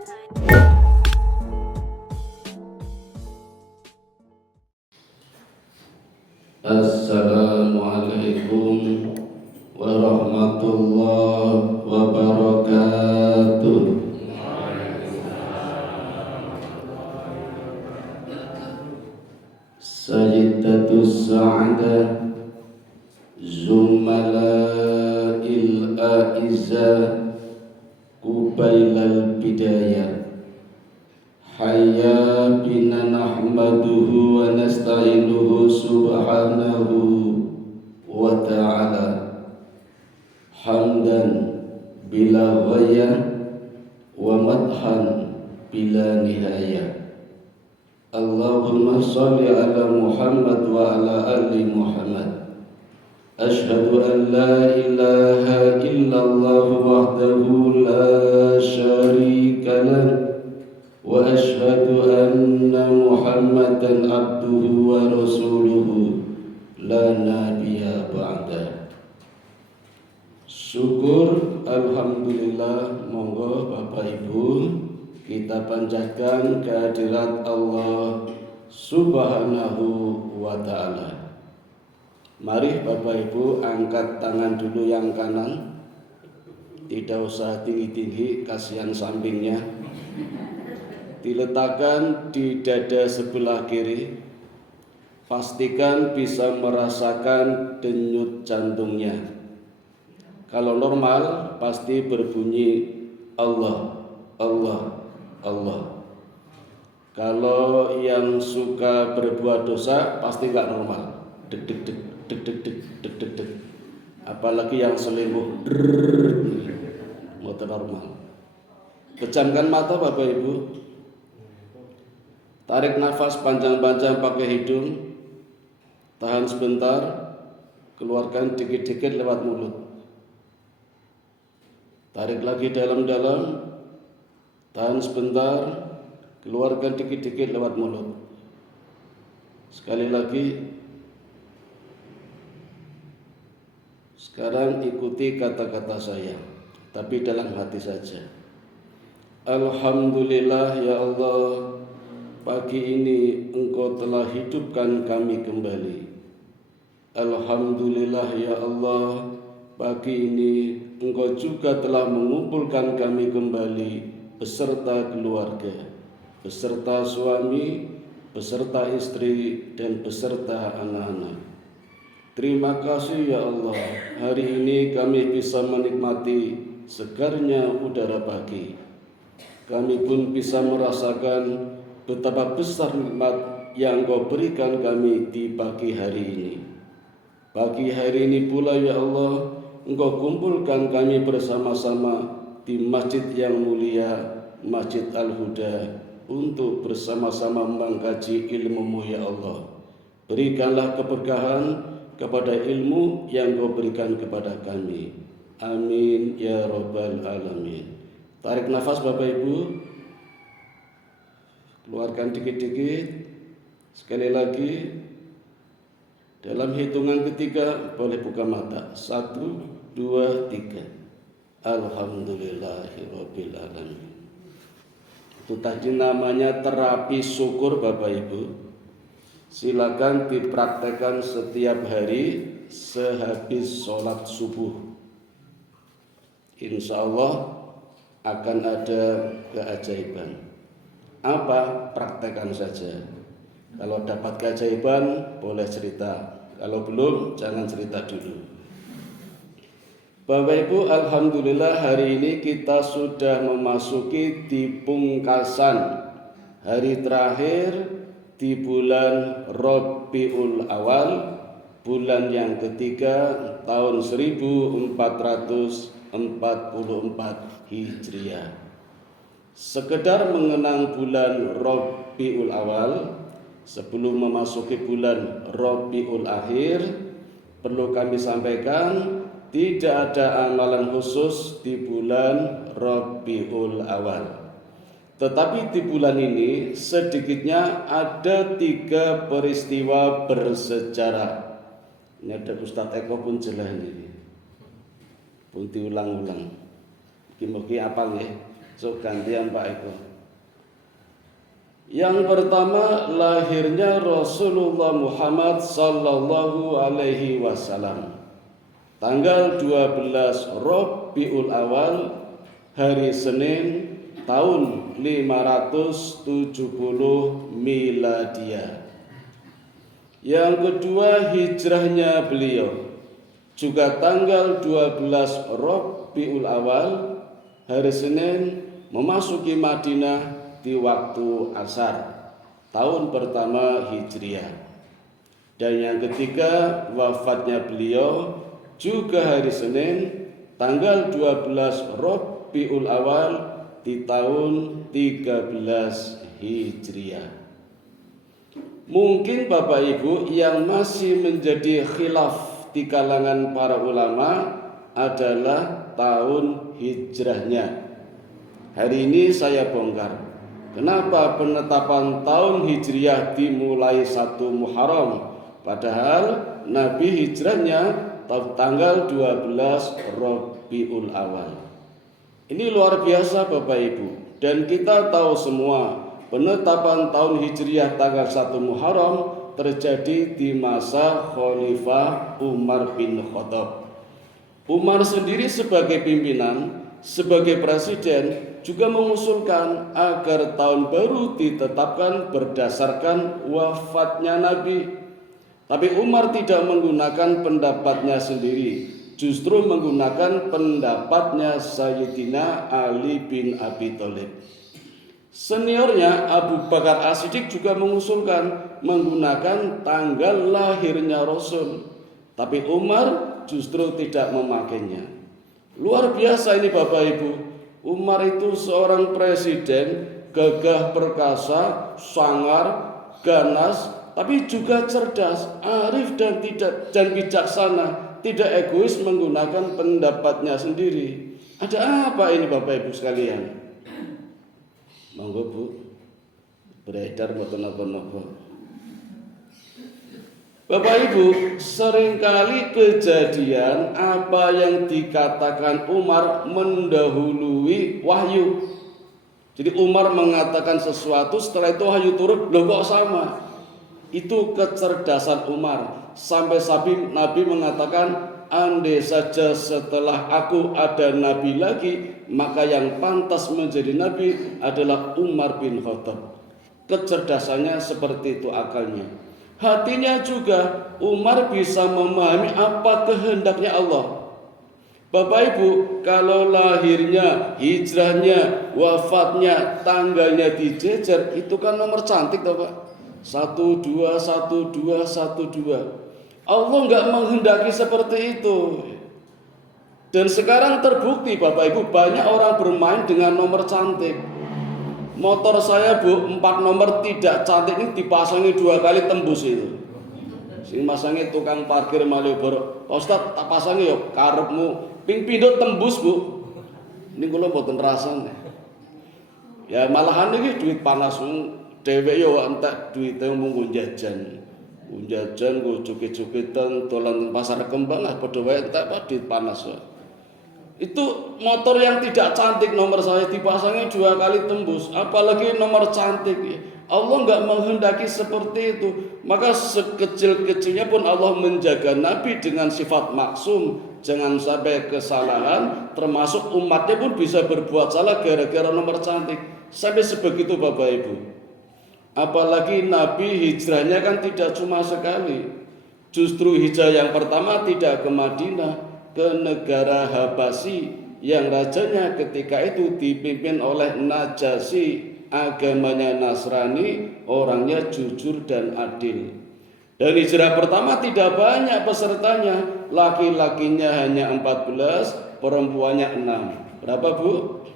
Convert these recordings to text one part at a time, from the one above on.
Assalamualaikum warahmatullahi wabarakatuh. Sayyidatus Sa'adah Zumala'il A'izzah Qubailal Bidayah. Hayya bina nahmaduhu wa nasta'inuhu subhanahu wa ta'ala hamdan bila ghayah wa madhan bila nihayah. Allahumma salli ala Muhammad wa ala ali Muhammad. Ashhadu an la ilaha illallah wahdahu la syarika lah wa ashhadu anna Muhammadan abduhu wa rasuluhu la nabiyya ba'dah. Syukur alhamdulillah, monggo Bapak Ibu kita panjatkan kehadirat Allah Subhanahu wa ta'ala. Mari Bapak Ibu angkat tangan dulu yang kanan. Tidak usah tinggi-tinggi, kasihan sampingnya. Diletakkan di dada sebelah kiri. Pastikan bisa merasakan denyut jantungnya. Kalau normal pasti berbunyi Allah, Allah, Allah. Kalau yang suka berbuat dosa pasti nggak normal. Deg deg deg deg deg deg deg deg deg. Apalagi yang selingkuh, motor normal. Pejamkan mata Bapak Ibu. Tarik nafas panjang-panjang pakai hidung. Tahan sebentar. Keluarkan dikit-dikit lewat mulut. Tarik lagi dalam-dalam. Tahan sebentar. Keluarkan dikit-dikit lewat mulut. Sekali lagi. Sekarang ikuti kata-kata saya, tapi dalam hati saja. Alhamdulillah ya Allah, pagi ini Engkau telah hidupkan kami kembali. Alhamdulillah ya Allah, pagi ini Engkau juga telah mengumpulkan kami kembali beserta keluarga, beserta suami, beserta istri, dan beserta anak-anak. Terima kasih ya Allah, hari ini kami bisa menikmati segarnya udara pagi. Kami pun bisa merasakan betapa besar nikmat yang Engkau berikan kami di pagi hari ini. Pagi hari ini pula ya Allah, Engkau kumpulkan kami bersama-sama di masjid yang mulia, Masjid Al-Huda, untuk bersama-sama mengkaji ilmu-Mu ya Allah. Berikanlah keberkahan kepada ilmu yang Kau berikan kepada kami. Amin ya rabbal alamin. Tarik nafas Bapak Ibu. Keluarkan dikit-dikit. Sekali lagi. Dalam hitungan ketiga boleh buka mata. 1, 2, 3. Alhamdulillahirabbil alamin. Itu tadi namanya terapi syukur Bapak Ibu. Silakan dipraktekkan setiap hari sehabis sholat subuh. Insya Allah akan ada keajaiban. Apa? Praktekkan saja. Kalau dapat keajaiban boleh cerita. Kalau belum jangan cerita dulu. Bapak Ibu, alhamdulillah hari ini kita sudah memasuki di pungkasan hari terakhir di bulan Rabiul Awal, bulan yang ketiga tahun 1444 Hijriah. Sekedar mengenang bulan Rabiul Awal, sebelum memasuki bulan Rabiul Akhir, perlu kami sampaikan tidak ada amalan khusus di bulan Rabiul Awal. Tetapi di bulan ini sedikitnya ada 3 peristiwa bersejarah. Ini ada Ustadz Eko pun jelas ini. Pun diulang-ulang. Mungkin apa nih? So gantian Pak Eko. Yang pertama, lahirnya Rasulullah Muhammad sallallahu alaihi wasallam. Tanggal 12 Rabiul Awal, hari Senin, tahun 570 Miladiah. Yang kedua, hijrahnya beliau juga tanggal 12 Rabiul Awal, hari Senin, memasuki Madinah di waktu asar, tahun pertama Hijriah. Dan yang ketiga, wafatnya beliau juga hari Senin, tanggal 12 Rabiul Awal di tahun 13 Hijriah. Mungkin Bapak Ibu yang masih menjadi khilaf di kalangan para ulama adalah tahun hijrahnya. Hari ini saya bongkar kenapa penetapan tahun hijriah dimulai 1 Muharram, padahal Nabi hijrahnya tanggal 12 Rabiul Awal. Ini luar biasa Bapak Ibu, dan kita tahu semua penetapan tahun hijriah tanggal 1 Muharram terjadi di masa Khalifah Umar bin Khattab. Umar sendiri sebagai pimpinan, sebagai presiden, juga mengusulkan agar tahun baru ditetapkan berdasarkan wafatnya Nabi. Tapi Umar tidak menggunakan pendapatnya sendiri, justru menggunakan pendapatnya Sayyidina Ali bin Abi Thalib. Seniornya Abu Bakar As-Siddiq juga mengusulkan menggunakan tanggal lahirnya Rasul. Tapi Umar justru tidak memakainya. Luar biasa ini Bapak Ibu. Umar itu seorang presiden gagah perkasa, sangar, ganas, tapi juga cerdas, arif dan bijaksana, tidak egois menggunakan pendapatnya sendiri. Ada apa ini Bapak Ibu sekalian? Monggo Bu, beredar mboten napa-napa. Bapak Ibu, seringkali kejadian apa yang dikatakan Umar mendahului wahyu. Jadi Umar mengatakan sesuatu, setelah itu wahyu turun, loh kok sama? Itu kecerdasan Umar. Sampai Nabi mengatakan, andai saja setelah aku ada nabi lagi, maka yang pantas menjadi nabi adalah Umar bin Khattab. Kecerdasannya seperti itu akalnya. Hatinya juga Umar bisa memahami apa kehendaknya Allah. Bapak Ibu, kalau lahirnya, hijrahnya, wafatnya, tanggalnya dijejer, itu kan nomor cantik toh Pak. 12, 12, 12. Allah nggak menghendaki seperti itu. Dan sekarang terbukti Bapak Ibu, banyak orang bermain dengan nomor cantik. Motor saya Bu, 4 nomor tidak cantik ini dipasangi 2 kali tembus itu. Sing masangi tukang parkir Malioboro. Pak Ustaz tak pasangi yo karepmu ping pindho tembus Bu. Ini kula mboten rasane. Ya malahan iki duit panas dhewe yo entek duite mung jajan. Jajan go cukit-cukitan dolan pasar kembang padha wae entek duit panas. Itu motor yang tidak cantik nomor saya dipasangi 2 kali tembus, apalagi nomor cantik. Allah nggak menghendaki seperti itu. Maka sekecil-kecilnya pun Allah menjaga Nabi dengan sifat maksum, jangan sampai kesalahan, termasuk umatnya pun bisa berbuat salah gara-gara nomor cantik. Sampai sebegitu Bapak Ibu. Apalagi Nabi hijrahnya kan tidak cuma sekali. Justru hijrah yang pertama tidak ke Madinah, ke negara Habasyi yang rajanya ketika itu dipimpin oleh Najasyi, agamanya Nasrani, orangnya jujur dan adil. Dan hijrah pertama tidak banyak pesertanya, laki-lakinya hanya 14, perempuannya 6. Berapa Bu?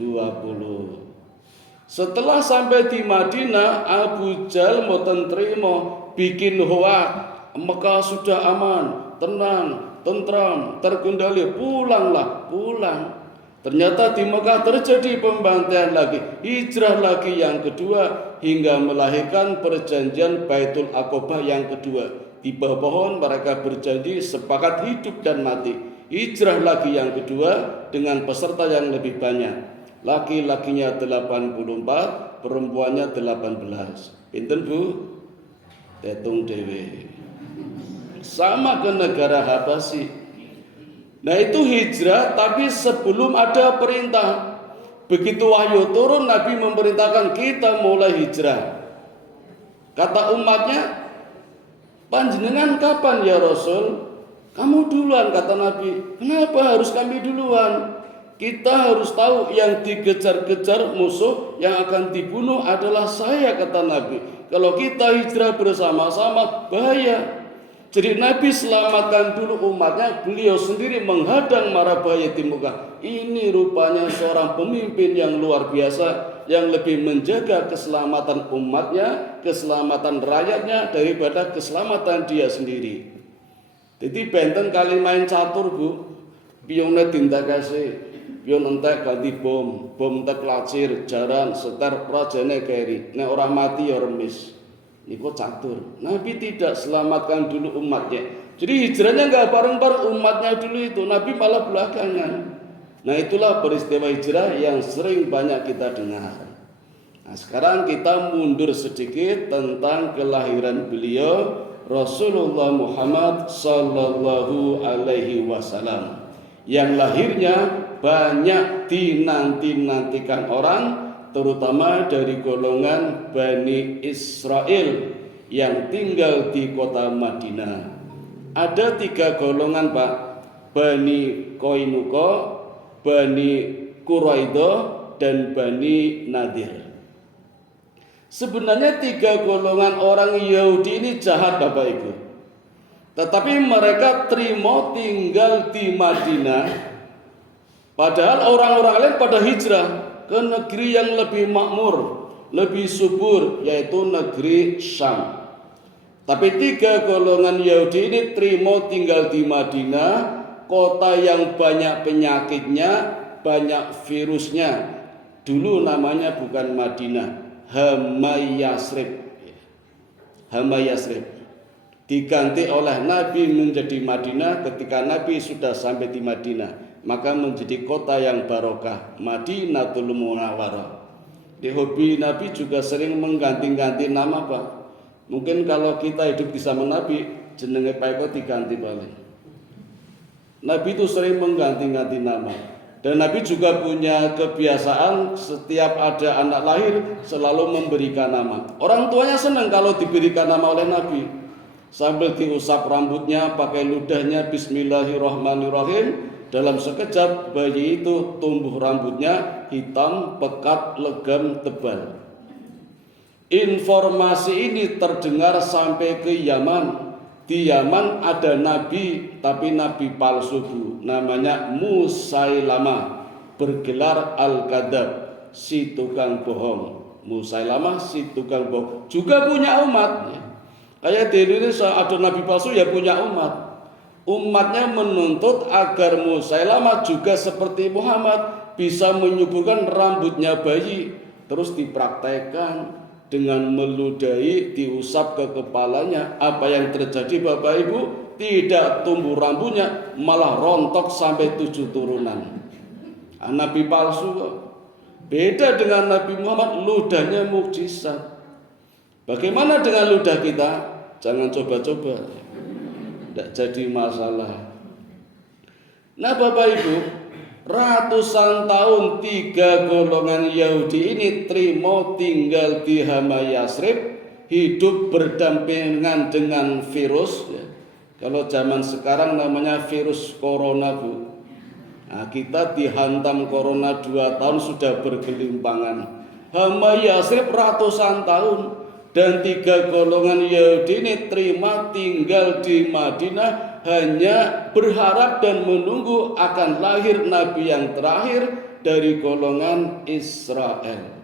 20. Setelah sampai di Madinah, Abu Jahal mboten trimo, bikin hoak, Mekah sudah aman, tenang, tentram, terkendali, pulanglah, pulang. Ternyata di Mekah terjadi pembantaian lagi, hijrah lagi yang kedua, hingga melahirkan perjanjian Baitul Aqabah yang kedua. Di bawah pohon mereka berjanji sepakat hidup dan mati. Hijrah lagi yang kedua dengan peserta yang lebih banyak. laki-lakinya 84, perempuannya 18. Pinten Bu? Tetung dewe. Sama ke negara Habasyi. Nah itu hijrah, tapi sebelum ada perintah. Begitu wahyu turun, Nabi memerintahkan kita mulai hijrah. Kata umatnya, panjenengan kapan ya Rasul? Kamu duluan, kata Nabi. Kenapa harus kami duluan? Kita harus tahu yang dikejar-kejar musuh yang akan dibunuh adalah saya, kata Nabi. Kalau kita hijrah bersama-sama bahaya. Jadi Nabi selamatkan dulu umatnya, beliau sendiri menghadang mara bahaya di muka. Ini rupanya seorang pemimpin yang luar biasa, yang lebih menjaga keselamatan umatnya, keselamatan rakyatnya daripada keselamatan dia sendiri. Jadi benten kali main catur Bu, piyone tindak-kasih, pion entek ganti bom entek lacir, jaran, setar, prajane keri, nek orang mati ya remis. Niku catur. Nabi tidak, selamatkan dulu umatnya. Jadi hijrahnya nggak bareng-bareng umatnya dulu itu, Nabi malah belakangan. Nah itulah peristiwa hijrah yang sering banyak kita dengar. Nah sekarang kita mundur sedikit tentang kelahiran beliau Rasulullah Muhammad Sallallahu Alaihi Wasallam, yang lahirnya banyak dinanti-nantikan orang, terutama dari golongan Bani Israel yang tinggal di kota Madinah. Ada 3 golongan Pak, Bani Qainuqa, Bani Quraidah, dan Bani Nadir. Sebenarnya 3 golongan orang Yahudi ini jahat Bapak Ibu. Tetapi mereka terima tinggal di Madinah. Padahal orang-orang lain pada hijrah ke negeri yang lebih makmur, lebih subur, yaitu negeri Syam. Tapi 3 golongan Yahudi ini terima tinggal di Madinah, kota yang banyak penyakitnya, banyak virusnya. Dulu namanya bukan Madinah, Hamayyasrib. Hamayyasrib diganti oleh Nabi menjadi Madinah ketika Nabi sudah sampai di Madinah, maka menjadi kota yang barokah, Madinatul Munawwarah. Di hobi Nabi juga sering mengganti-ganti nama Pak. Mungkin kalau kita hidup di zaman Nabi, jenenge Pak Eko diganti paling. Nabi itu sering mengganti-ganti nama. Dan Nabi juga punya kebiasaan setiap ada anak lahir selalu memberikan nama. Orang tuanya senang kalau diberikan nama oleh Nabi. Sambil diusap rambutnya, pakai ludahnya, Bismillahirrahmanirrahim. Dalam sekejap bayi itu tumbuh rambutnya hitam, pekat, legam, tebal. Informasi ini terdengar sampai ke Yaman. Di Yaman ada nabi, tapi nabi palsu Bu, namanya Musailamah, bergelar Al-Kadzab, si tukang bohong. Musailamah si tukang bohong, juga punya umat. Kayak di Indonesia ada nabi palsu ya punya umat. Umatnya menuntut agar Musailamah juga seperti Muhammad bisa menyuburkan rambutnya bayi, terus dipraktekkan dengan meludahi, diusap ke kepalanya. Apa yang terjadi Bapak Ibu? Tidak tumbuh rambutnya, malah rontok sampai 7 turunan. Nabi palsu. Beda dengan Nabi Muhammad, ludahnya mukjizat. Bagaimana dengan ludah kita? Jangan coba-coba, tidak jadi masalah. Nah Bapak Ibu, ratusan tahun 3 golongan Yahudi ini terima tinggal di Hamayyasrib, hidup berdampingan dengan virus. Kalau zaman sekarang namanya virus corona Bu. Nah, kita dihantam corona 2 tahun sudah bergelimpangan. Hamayyasrib ratusan tahun. Dan 3 golongan Yahudi ini terima tinggal di Madinah, hanya berharap dan menunggu akan lahir Nabi yang terakhir dari golongan Israel.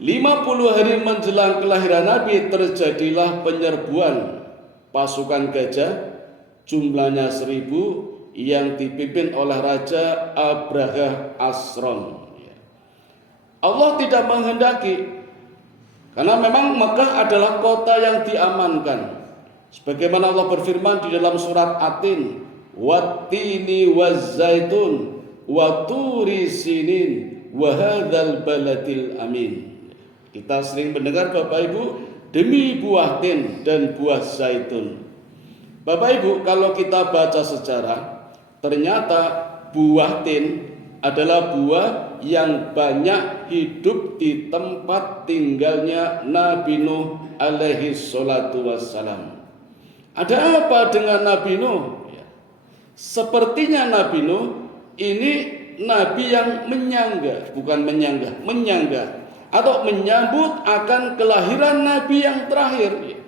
50 hari menjelang kelahiran Nabi terjadilah penyerbuan pasukan gajah, jumlahnya 1000, yang dipimpin oleh Raja Abraha Asron. Allah tidak menghendaki, karena memang Mekah adalah kota yang diamankan. Sebagaimana Allah berfirman di dalam surat At-Tin, "Wattini waz-zaitun wa turi sinin wa hadzal baladil amin. Kita sering mendengar Bapak Ibu, demi buah tin dan buah zaitun. Bapak Ibu, kalau kita baca sejarah, ternyata buah tin adalah buah yang banyak hidup di tempat tinggalnya Nabi Nuh alaihi salatu wassalam. Ada apa dengan Nabi Nuh? Sepertinya Nabi Nuh ini nabi yang menyangga atau menyambut akan kelahiran nabi yang terakhir.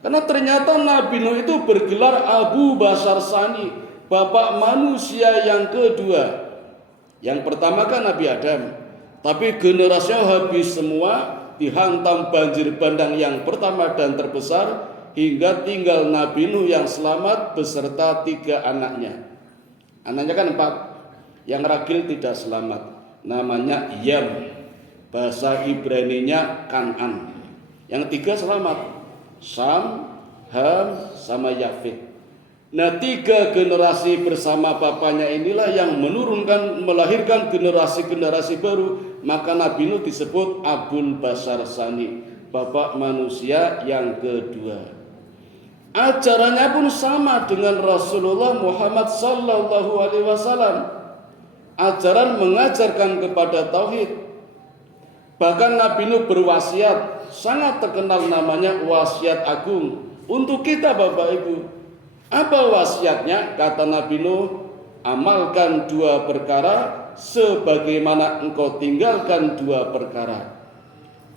Karena ternyata Nabi Nuh itu bergelar Abu Bashar Tsani, bapak manusia yang kedua. Yang pertama kan Nabi Adam, tapi generasinya habis semua, dihantam banjir bandang yang pertama dan terbesar, hingga tinggal Nabi Nuh yang selamat beserta 3 anaknya. Anaknya kan 4, yang ragil tidak selamat, namanya Yam, bahasa Ibraninya Kan'an. Yang 3 selamat, Sam, Ham, sama Yafet. Nah, 3 generasi bersama bapaknya inilah yang melahirkan generasi-generasi baru. Maka Nabi Nuh disebut Abul Bashar Tsani, bapak manusia yang kedua. Ajarannya pun sama dengan Rasulullah Muhammad sallallahu alaihi wasallam. Ajaran mengajarkan kepada tauhid. Bahkan Nabi Nuh berwasiat, sangat terkenal namanya wasiat agung untuk kita Bapak Ibu. Apa wasiatnya? Kata Nabi Nuh, amalkan 2 perkara sebagaimana engkau tinggalkan 2 perkara.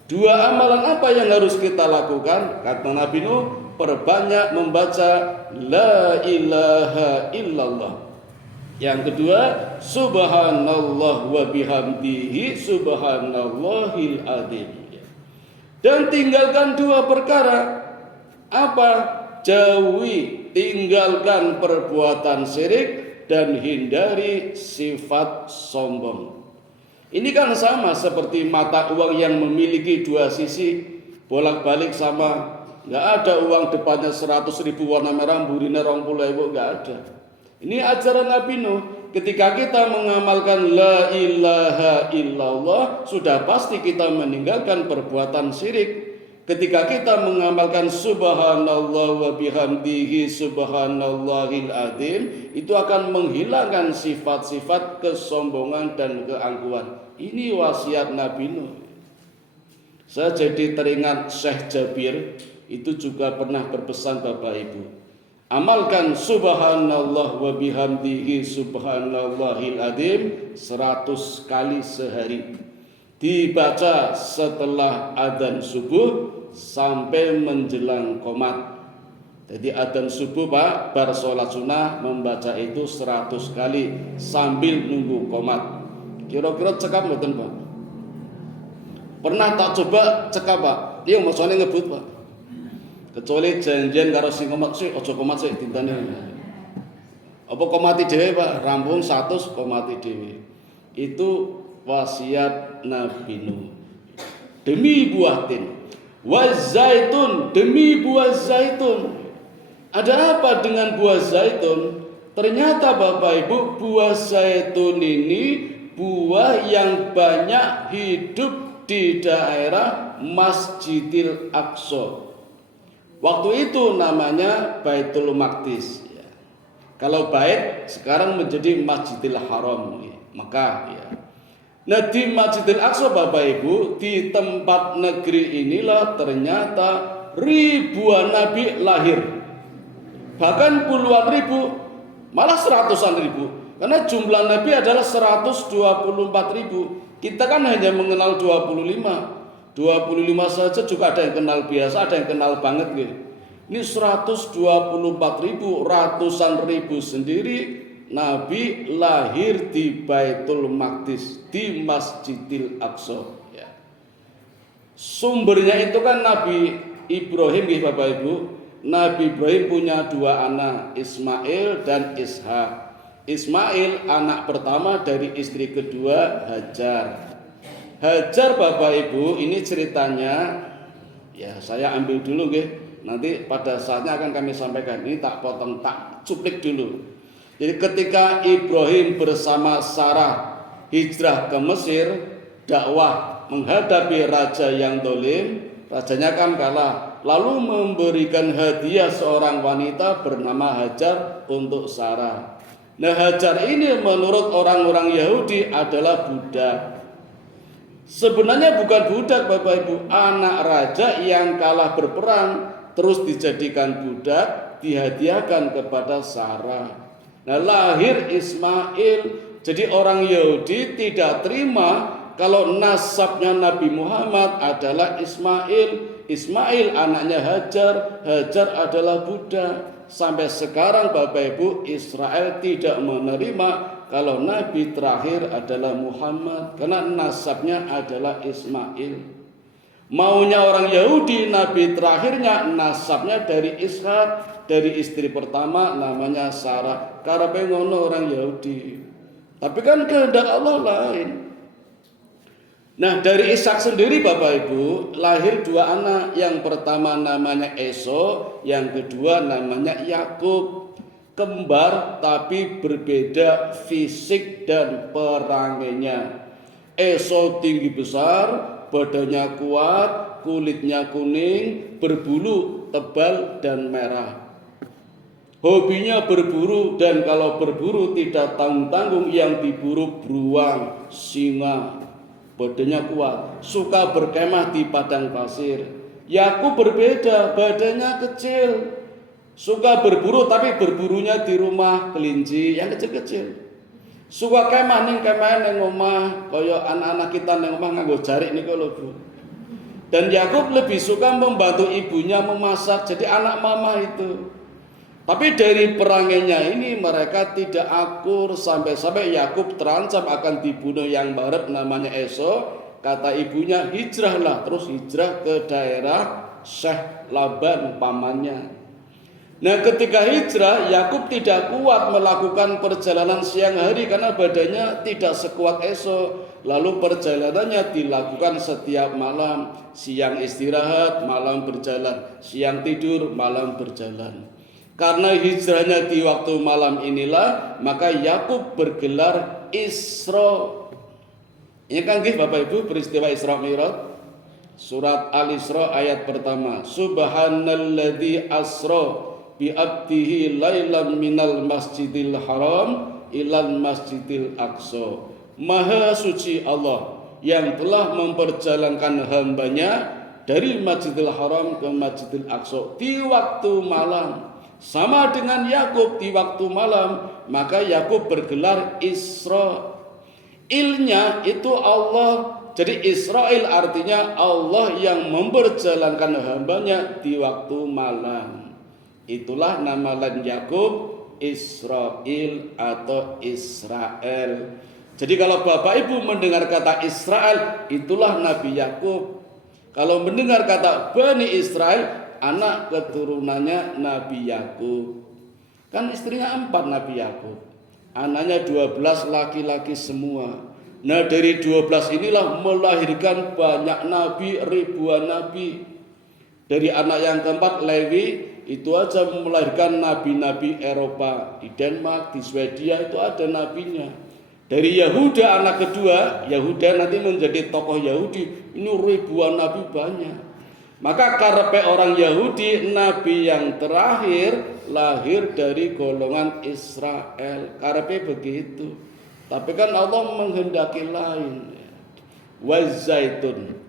2 amalan apa yang harus kita lakukan? Kata Nabi Nuh, perbanyak membaca la ilaha illallah. Yang kedua, subhanallah wa bihamdihi subhanallahil adzim. Dan tinggalkan 2 perkara. Apa? Jauhi, tinggalkan perbuatan syirik dan hindari sifat sombong. Ini kan sama seperti mata uang yang memiliki 2 sisi, bolak-balik sama. Nggak ada uang depannya 100.000 warna merah, burine 20.000, nggak ada. Ini ajaran Nabi Nuh. Ketika kita mengamalkan la ilaha illallah, sudah pasti kita meninggalkan perbuatan syirik. Ketika kita mengamalkan subhanallah wa bihamdihi subhanallahil adzim, itu akan menghilangkan sifat-sifat kesombongan dan keangkuhan. Ini wasiat Nabi Nuh. Saya jadi teringat Syekh Jabir, itu juga pernah berpesan Bapak Ibu, amalkan subhanallah wa bihamdihi subhanallahil adzim 100 kali sehari, dibaca setelah adzan subuh sampai menjelang qomat. Jadi adzan subuh Pak, bar sholat sunnah membaca itu 100 kali sambil nunggu qomat. Kira-kira cekap mboten Pak? Pernah tak coba cekap Pak? Iya maksudnya ngebut Pak. Kecuali janjian karo sing qomat sih, aja qomat sih dintane. Apa komati dhewe Pak, rampung 100 komati dhewe. Itu wasiat Nabi Nuh. Demi buah tin, wa zaitun, demi buah zaitun. Ada apa dengan buah zaitun? Ternyata Bapak Ibu, buah zaitun ini buah yang banyak hidup di daerah Masjidil Aqsa. Waktu itu namanya Baitul Maqdis. Kalau bait sekarang menjadi Masjidil Haram, Mekah ya. Nah di Masjidil Aqsa Bapak Ibu, di tempat negeri inilah ternyata ribuan nabi lahir. Bahkan puluhan ribu, malah 100-an ribu. Karena jumlah nabi adalah 124 ribu. Kita kan hanya mengenal 25 saja juga ada yang kenal biasa, ada yang kenal banget gitu. Ini 124 ribu, ratusan ribu sendiri Nabi lahir di Baitul Maqdis, di Masjidil Aqsa ya. Sumbernya itu kan Nabi Ibrahim ya Bapak Ibu. Nabi Ibrahim punya 2 anak, Ismail dan Ishak. Ismail anak pertama dari istri kedua Hajar. Hajar Bapak Ibu, ini ceritanya ya saya ambil dulu nggih. Nanti pada saatnya akan kami sampaikan. Ini tak potong, tak cuplik dulu. Jadi ketika Ibrahim bersama Sarah hijrah ke Mesir, dakwah menghadapi raja yang dolim, rajanya kan kalah, lalu memberikan hadiah seorang wanita bernama Hajar untuk Sarah. Nah, Hajar ini menurut orang-orang Yahudi adalah budak. Sebenarnya bukan budak, Bapak Ibu, anak raja yang kalah berperang terus dijadikan budak, dihadiahkan kepada Sarah. Nah, lahir Ismail. Jadi orang Yahudi tidak terima kalau nasabnya Nabi Muhammad adalah Ismail. Ismail anaknya Hajar, Hajar adalah budak. Sampai sekarang Bapak Ibu, Israel tidak menerima kalau Nabi terakhir adalah Muhammad, karena nasabnya adalah Ismail. Maunya orang Yahudi, Nabi terakhirnya nasabnya dari Ishak, dari istri pertama namanya Sarah. Karepe ngono orang Yahudi. Tapi kan kehendak Allah lain. Nah, dari Ishak sendiri Bapak Ibu lahir dua anak. Yang pertama namanya Esau, yang kedua namanya Yakub. Kembar tapi berbeda fisik dan perangainya. Esau tinggi besar, badannya kuat, kulitnya kuning, berbulu tebal dan merah. Hobinya berburu, dan kalau berburu tidak tanggung-tanggung, yang diburu beruang, singa. Badannya kuat, suka berkemah di padang pasir. Yakub berbeda, badannya kecil, suka berburu tapi berburunya di rumah kelinci yang kecil-kecil. Suka kemah ning kemah ning omah, kaya anak-anak kita ning omah nganggo jarik niku lho, Bu. Dan Yakub lebih suka membantu ibunya memasak, jadi anak mama itu. Tapi dari perangainya ini mereka tidak akur, sampai-sampai Yakub terancam akan dibunuh yang barat namanya Esau. Kata ibunya, hijrahlah. Terus hijrah ke daerah Syekh Laban pamannya. Nah, ketika hijrah, Yakub tidak kuat melakukan perjalanan siang hari karena badannya tidak sekuat Esau. Lalu perjalanannya dilakukan setiap malam. Siang istirahat, malam berjalan. Siang tidur, malam berjalan. Karena hijrahnya di waktu malam inilah, maka Yakub bergelar Isra. Ini kan Bapak Ibu peristiwa Isra Mi'raj. Surat Al-Isra ayat pertama. Subhanalladzi asra bi abdihi lailan minal masjidil haram ilal masjidil aqsa. Maha suci Allah yang telah memperjalankan hambanya dari Masjidil Haram ke Masjidil Aqsa di waktu malam. Sama dengan Yakub di waktu malam, maka Yakub bergelar Isra. Ilnya itu Allah. Jadi Israel artinya Allah yang memperjalankan hambanya di waktu malam. Itulah nama lain Yakub, Israel atau Israel. Jadi kalau Bapak Ibu mendengar kata Israel, itulah Nabi Yakub. Kalau mendengar kata Bani Israel, anak keturunannya Nabi Yakub. Kan istrinya 4 Nabi Yakub. Anaknya 12 laki-laki semua. Nah, dari 12 inilah melahirkan banyak nabi, ribuan nabi. Dari anak yang keempat Lewi itu aja melahirkan nabi-nabi Eropa. Di Denmark, di Swedia itu ada nabinya. Dari Yahuda anak kedua, Yahuda nanti menjadi tokoh Yahudi. Ini ribuan nabi banyak. Maka karepe orang Yahudi, nabi yang terakhir lahir dari golongan Israel. Karepe begitu. Tapi kan Allah menghendaki lain. Wa zaitun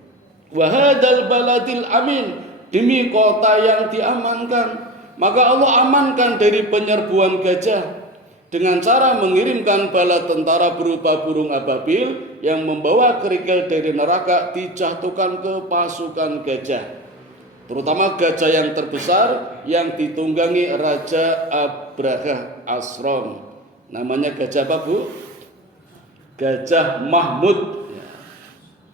wa hadzal baladil amin, demi kota yang diamankan. Maka Allah amankan dari penyerbuan gajah dengan cara mengirimkan bala tentara berupa burung ababil yang membawa kerikil dari neraka dijatuhkan ke pasukan gajah. Terutama gajah yang terbesar yang ditunggangi Raja Abraha Asrom. Namanya gajah apa, Bu? Gajah Mahmud.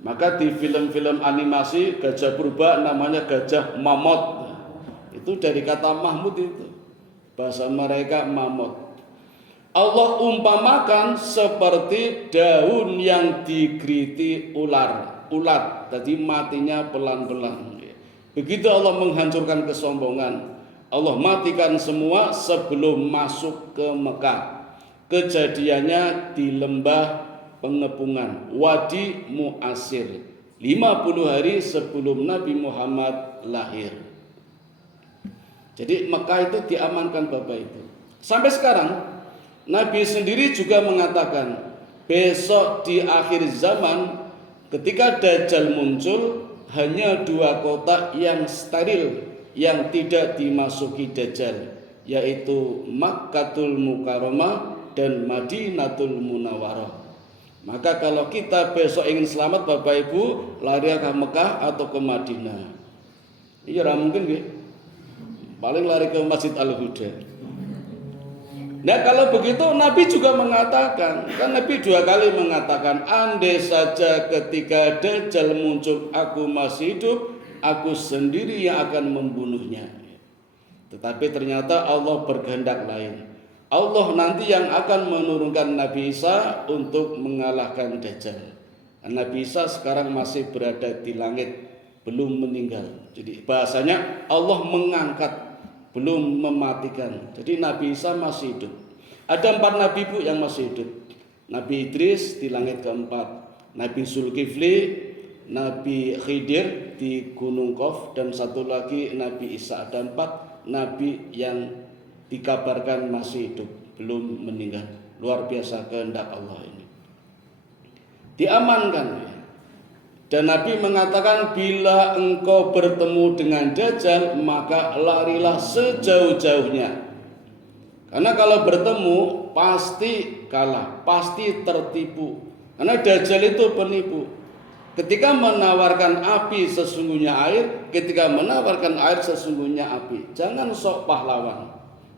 Maka di film-film animasi gajah purba namanya gajah mamut. Itu dari kata Mahmud itu. Bahasa mereka mamut. Allah umpamakan seperti daun yang digeriti ular. Ulat, jadi matinya pelan-pelan. Begitu Allah menghancurkan kesombongan. Allah matikan semua sebelum masuk ke Mekah. Kejadiannya di lembah pengepungan Wadi Mu'asir 50 hari sebelum Nabi Muhammad lahir. Jadi Mekah itu diamankan Bapak Ibu. Sampai sekarang Nabi sendiri juga mengatakan besok di akhir zaman ketika Dajjal muncul, hanya 2 kota yang steril yang tidak dimasuki Dajjal, yaitu Makkatul Mukarramah dan Madinatul Munawwarah. Maka kalau kita besok ingin selamat Bapak Ibu, lari ke Mekah atau ke Madinah. Iya mungkin nggih. Paling lari ke Masjid Al-Huda. Nah kalau begitu Nabi juga mengatakan, kan Nabi 2 kali mengatakan, andai saja ketika Dajjal muncul aku masih hidup, aku sendiri yang akan membunuhnya. Tetapi ternyata Allah berkehendak lain. Allah nanti yang akan menurunkan Nabi Isa untuk mengalahkan Dajjal. Nabi Isa sekarang masih berada di langit, belum meninggal. Jadi bahasanya Allah mengangkat, belum mematikan. Jadi Nabi Isa masih hidup. Ada 4 nabi Bu yang masih hidup. Nabi Idris di langit keempat, Nabi Zulkifli, Nabi Khidir di Gunung Qaf, dan satu lagi Nabi Isa. Ada 4 nabi yang dikabarkan masih hidup, belum meninggal. Luar biasa kehendak Allah ini. Diamankan ya. Dan Nabi mengatakan bila engkau bertemu dengan Dajjal maka larilah sejauh-jauhnya. Karena kalau bertemu pasti kalah, pasti tertipu. Karena Dajjal itu penipu. Ketika menawarkan api sesungguhnya air, ketika menawarkan air sesungguhnya api. Jangan sok pahlawan.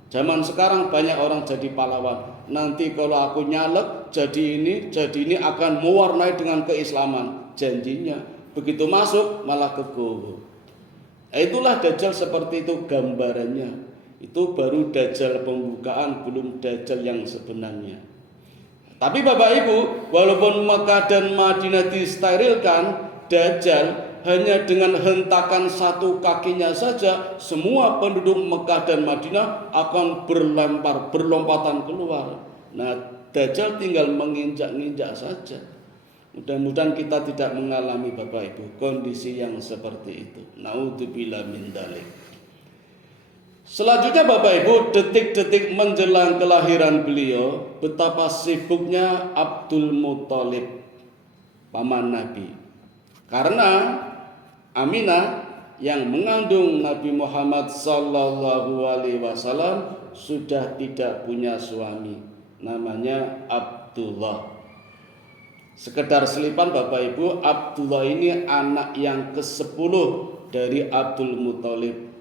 Zaman sekarang banyak orang jadi pahlawan. Nanti kalau aku nyalek jadi ini akan mewarnai dengan keislaman. Janjinya begitu masuk malah kegowo. Itulah Dajjal seperti itu gambarannya. Itu baru Dajjal pembukaan, belum Dajjal yang sebenarnya. Tapi Bapak Ibu, walaupun Mekah dan Madinah disterilkan, Dajjal hanya dengan hentakan 1 kakinya saja, semua penduduk Mekah dan Madinah akan berlompatan keluar. Nah, Dajjal tinggal menginjak-injak saja. Mudah-mudahan kita tidak mengalami Bapak Ibu kondisi yang seperti itu. Naudzubillah min dzalik. Selanjutnya Bapak Ibu, detik-detik menjelang kelahiran beliau, betapa sibuknya Abdul Muthalib, paman Nabi. Karena Aminah yang mengandung Nabi Muhammad sallallahu alaihi wasallam sudah tidak punya suami, namanya Abdullah. Sekedar selipan Bapak Ibu, Abdullah ini anak yang ke-10 dari Abdul Muthalib.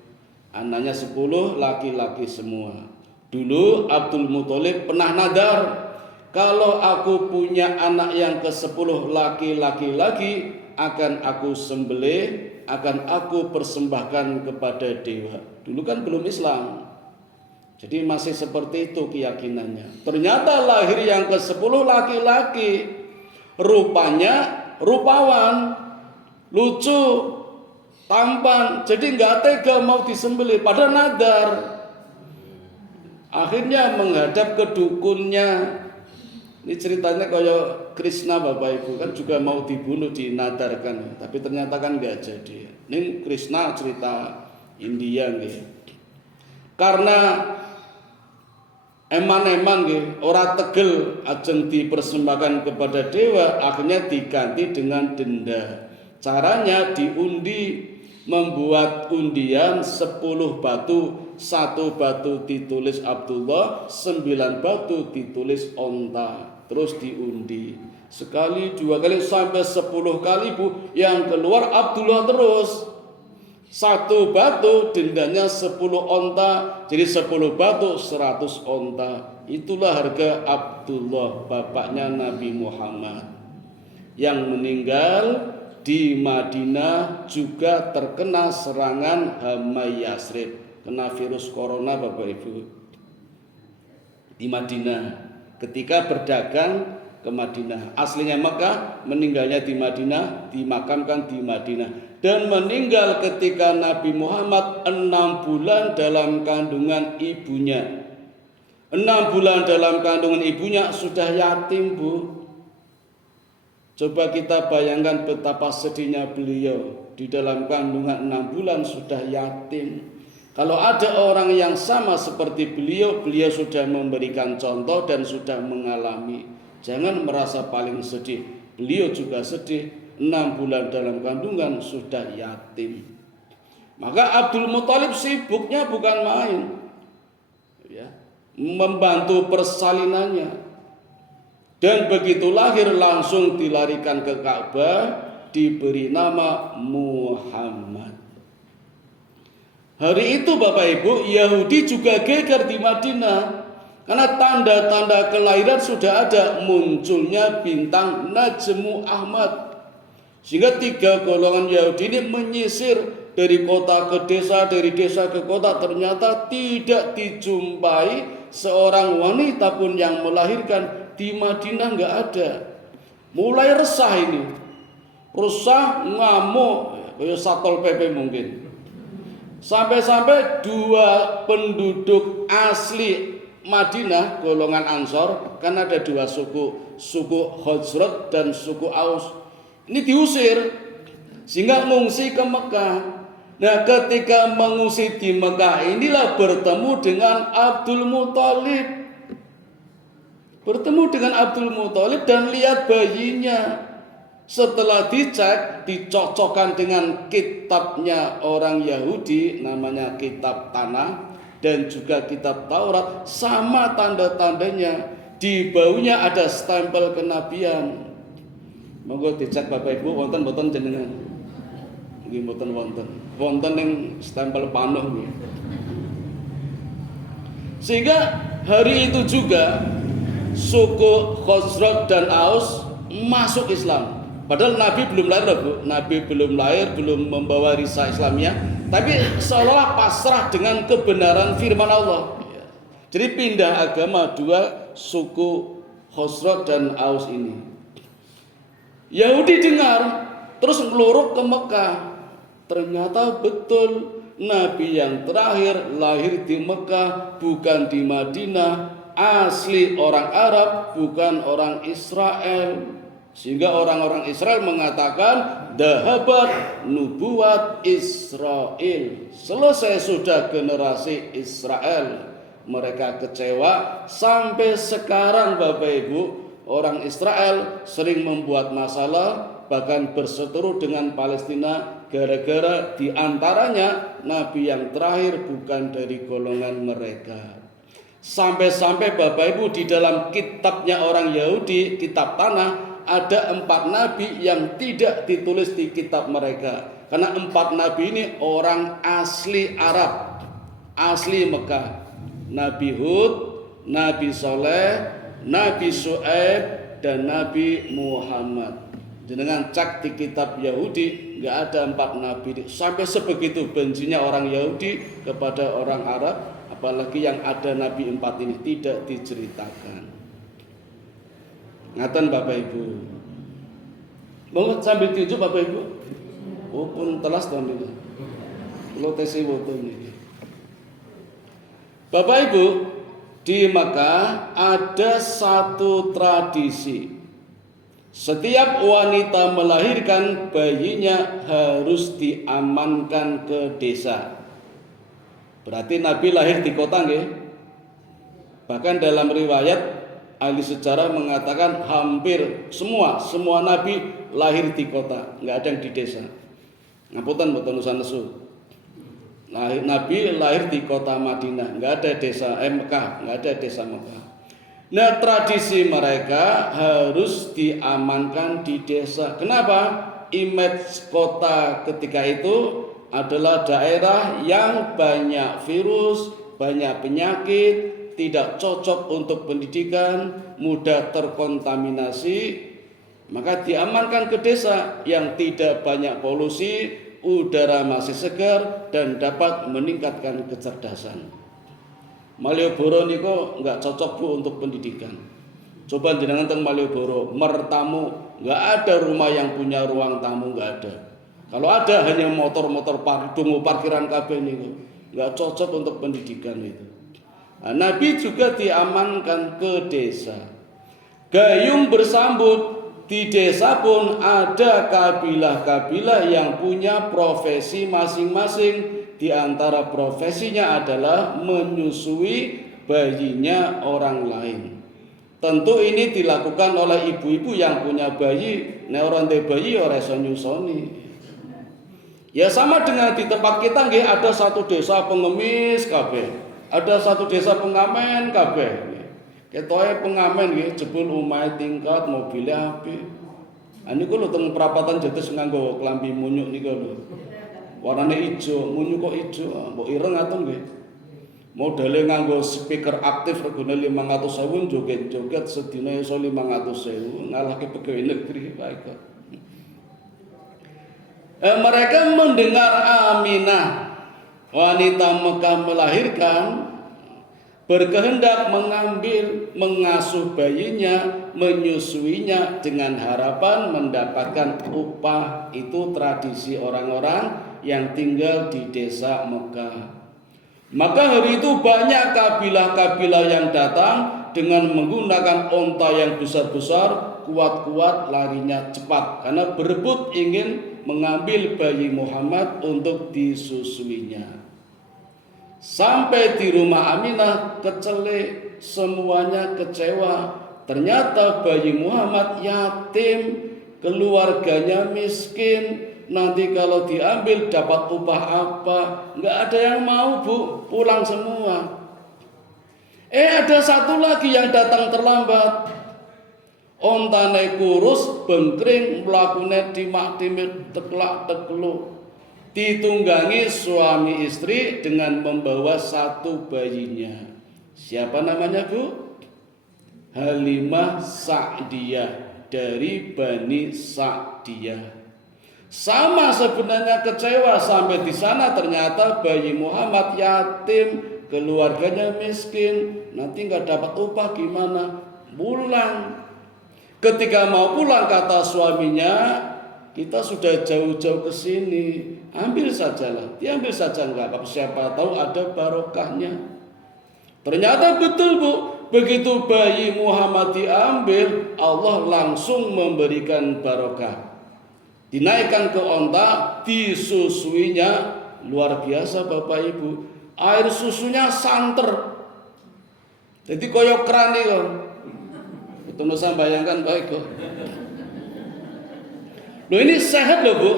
Anaknya 10 laki-laki semua. Dulu Abdul Muthalib pernah nadar, kalau aku punya anak yang ke-10 laki-laki lagi, akan aku sembelih, akan aku persembahkan kepada dewa. Dulu kan belum Islam, jadi masih seperti itu keyakinannya. Ternyata lahir yang ke-10 laki-laki, rupanya rupawan, lucu, tampan, jadi nggak tega mau disembelih, pada nadar. Akhirnya menghadap ke dukunnya. Ini ceritanya kayak Krishna Bapak Ibu, kan juga mau dibunuh, dinadarkan, tapi ternyata kan nggak jadi. Ini Krishna cerita India gitu. Karena eman-eman gitu, ora tegel ajeng dipersembahkan kepada dewa, akhirnya diganti dengan denda. Caranya diundi, membuat undian 10 batu, 1 batu ditulis Abdullah, 9 batu ditulis onta. Terus diundi sekali, 2 kali, sampai 10 kali Bu, yang keluar Abdullah terus. 1 batu dendanya 10 onta, jadi 10 batu 100 onta. Itulah harga Abdullah, bapaknya Nabi Muhammad, yang meninggal di Madinah juga terkena serangan hama Yasrib, kena virus corona Bapak Ibu di Madinah. Ketika berdagang ke Madinah, aslinya Mekah, meninggalnya di Madinah, dimakamkan di Madinah, dan meninggal ketika Nabi Muhammad 6 bulan dalam kandungan ibunya. 6 6 bulan dalam kandungan ibunya sudah yatim, Bu. Coba kita bayangkan betapa sedihnya beliau di dalam kandungan 6 bulan sudah yatim. Kalau ada orang yang sama seperti beliau, beliau sudah memberikan contoh dan sudah mengalami. Jangan merasa paling sedih. Beliau juga sedih, 6 bulan dalam kandungan sudah yatim. Maka Abdul Muthalib sibuknya bukan main, ya, membantu persalinannya. Dan begitu lahir langsung dilarikan ke Ka'bah, diberi nama Muhammad. Hari itu Bapak Ibu, Yahudi juga geger di Madinah. Karena tanda-tanda kelahiran sudah ada, munculnya bintang Najmu Ahmad. Sehingga 3 golongan Yahudi ini menyisir dari kota ke desa, dari desa ke kota. Ternyata tidak dijumpai seorang wanita pun yang melahirkan. Di Madinah nggak ada. Mulai resah ini. Resah, ngamuk, kayak Satpol PP mungkin. Sampai-sampai 2 penduduk asli Madinah, golongan Ansor, kan ada 2 suku, suku Khazraj dan suku Aus. Ini diusir sehingga mengungsi ke Mekah. Nah, ketika mengungsi di Mekah inilah bertemu dengan Abdul Muthalib. Bertemu dengan Abdul Muthalib dan lihat bayinya. Setelah dicek, dicocokkan dengan kitabnya orang Yahudi, namanya kitab Tanah, dan juga kitab Taurat, sama tanda-tandanya. Di baunya ada stempel kenabian. Monggo dicek Bapak Ibu, wonten-wonten jenengan. Nggih mboten wonten. Wonten ning stempel panuh nggih. Sehingga hari itu juga suku Khazraj dan Aus masuk Islam. Padahal Nabi belum lahir, Bu. Nabi belum lahir, belum membawa risah Islamnya, tapi seolah pasrah dengan kebenaran firman Allah. Jadi pindah agama 2 suku Khazraj dan Aus ini. Yahudi dengar, terus ngeluruk ke Mekah. Ternyata betul Nabi yang terakhir lahir di Mekah, bukan di Madinah. Asli orang Arab, bukan orang Israel. Sehingga orang-orang Israel mengatakan dahabat nubuat Israel. Selesai sudah generasi Israel. Mereka kecewa sampai sekarang Bapak Ibu. Orang Israel sering membuat masalah, bahkan berseteru dengan Palestina gara-gara diantaranya Nabi yang terakhir bukan dari golongan mereka. Sampai-sampai Bapak Ibu di dalam kitabnya orang Yahudi, kitab Tanah, ada 4 nabi yang tidak ditulis di kitab mereka. Karena 4 nabi ini orang asli Arab, asli Mekah. Nabi Hud, Nabi Soleh, Nabi Syuaib, dan Nabi Muhammad. Dengan cek di kitab Yahudi nggak ada 4 nabi. Sampai sebegitu bencinya orang Yahudi kepada orang Arab, apalagi yang ada nabi 4 ini tidak diceritakan. Ngaten Bapak Ibu. Mau sambil tunjuk Bapak Ibu. Oh pun telas tahun ini. Lo tesi woto ini. Bapak Ibu, di Makkah ada satu tradisi. Setiap wanita melahirkan bayinya harus diamankan ke desa. Berarti Nabi lahir di kota nggih? Bahkan dalam riwayat ahli sejarah mengatakan hampir semua nabi lahir di kota, nggak ada yang di desa. Ngapunten mboten usah nesu. Nabi lahir di kota Madinah, nggak ada desa Mekah, nggak ada desa Mekah. Nah, tradisi mereka harus diamankan di desa. Kenapa? Image kota ketika itu adalah daerah yang banyak virus, banyak penyakit, tidak cocok untuk pendidikan, mudah terkontaminasi, maka diamankan ke desa yang tidak banyak polusi, udara masih segar dan dapat meningkatkan kecerdasan. Malioboro niku nggak cocok Bu untuk pendidikan. Coba jenengan teng Malioboro, mertamu nggak ada rumah yang punya ruang tamu, nggak ada. Kalau ada hanya motor-motor parkiran kabeh niku, nggak cocok untuk pendidikan itu. Nabi juga diamankan ke desa. Gayung bersambut, di desa pun ada kabilah-kabilah yang punya profesi masing-masing. Di antara profesinya adalah menyusui bayinya orang lain. Tentu ini dilakukan oleh ibu-ibu yang punya bayi. Nek ora ndek bayi ora iso nyusoni. Ya sama dengan di tempat kita nggih, ada satu desa pengemis kabeh. Ada satu desa pengamen kabeh. Ketoke pengamen nggih jebul omahe tingkat, mobilnya apik. Niku lho teng perapatan Jades nganggo klambi munyuk niku lho. Warnane ijo, munyuk kok ijo, mbok ireng atun nggih. Modele nganggo speaker aktif regane 500.000, joget-joget sedina iso 500.000, ngalahke pegawai negeri wae kok. Mereka mendengar Aminah, wanita Mekah melahirkan, berkehendak mengasuh bayinya, menyusuinya dengan harapan mendapatkan upah. Itu tradisi orang-orang yang tinggal di desa Mekah. Maka hari itu banyak kabilah-kabilah yang datang dengan menggunakan onta yang besar-besar, kuat-kuat, larinya cepat, karena berebut ingin mengambil bayi Muhammad untuk disusuinya. Sampai di rumah Aminah kecelek, semuanya kecewa. Ternyata bayi Muhammad yatim, keluarganya miskin. Nanti kalau diambil dapat upah apa? Nggak ada yang mau, Bu, pulang semua. Ada satu lagi yang datang terlambat. Ontane kurus, bengkring, mlakune timak-timik, teklak-tekluk. Ditunggangi suami istri dengan membawa satu bayinya. Siapa namanya, Bu? Halimah Sa'diyah dari Bani Sa'diyah. Sama sebenarnya kecewa, sampai di sana ternyata bayi Muhammad yatim, keluarganya miskin, nanti nggak dapat upah gimana? Pulang. Ketika mau pulang kata suaminya, kita sudah jauh-jauh ke sini, ambil sajalah. Diambil saja nggak apa-apa, siapa tahu ada barokahnya. Ternyata betul, Bu. Begitu bayi Muhammad diambil, Allah langsung memberikan barokah. Dinaikkan ke onta, disusuinya, luar biasa Bapak Ibu. Air susunya santer. Jadi koyok keran nih kok. Betul saya bayangkan baik kok. Loh ini sehat loh, Bu.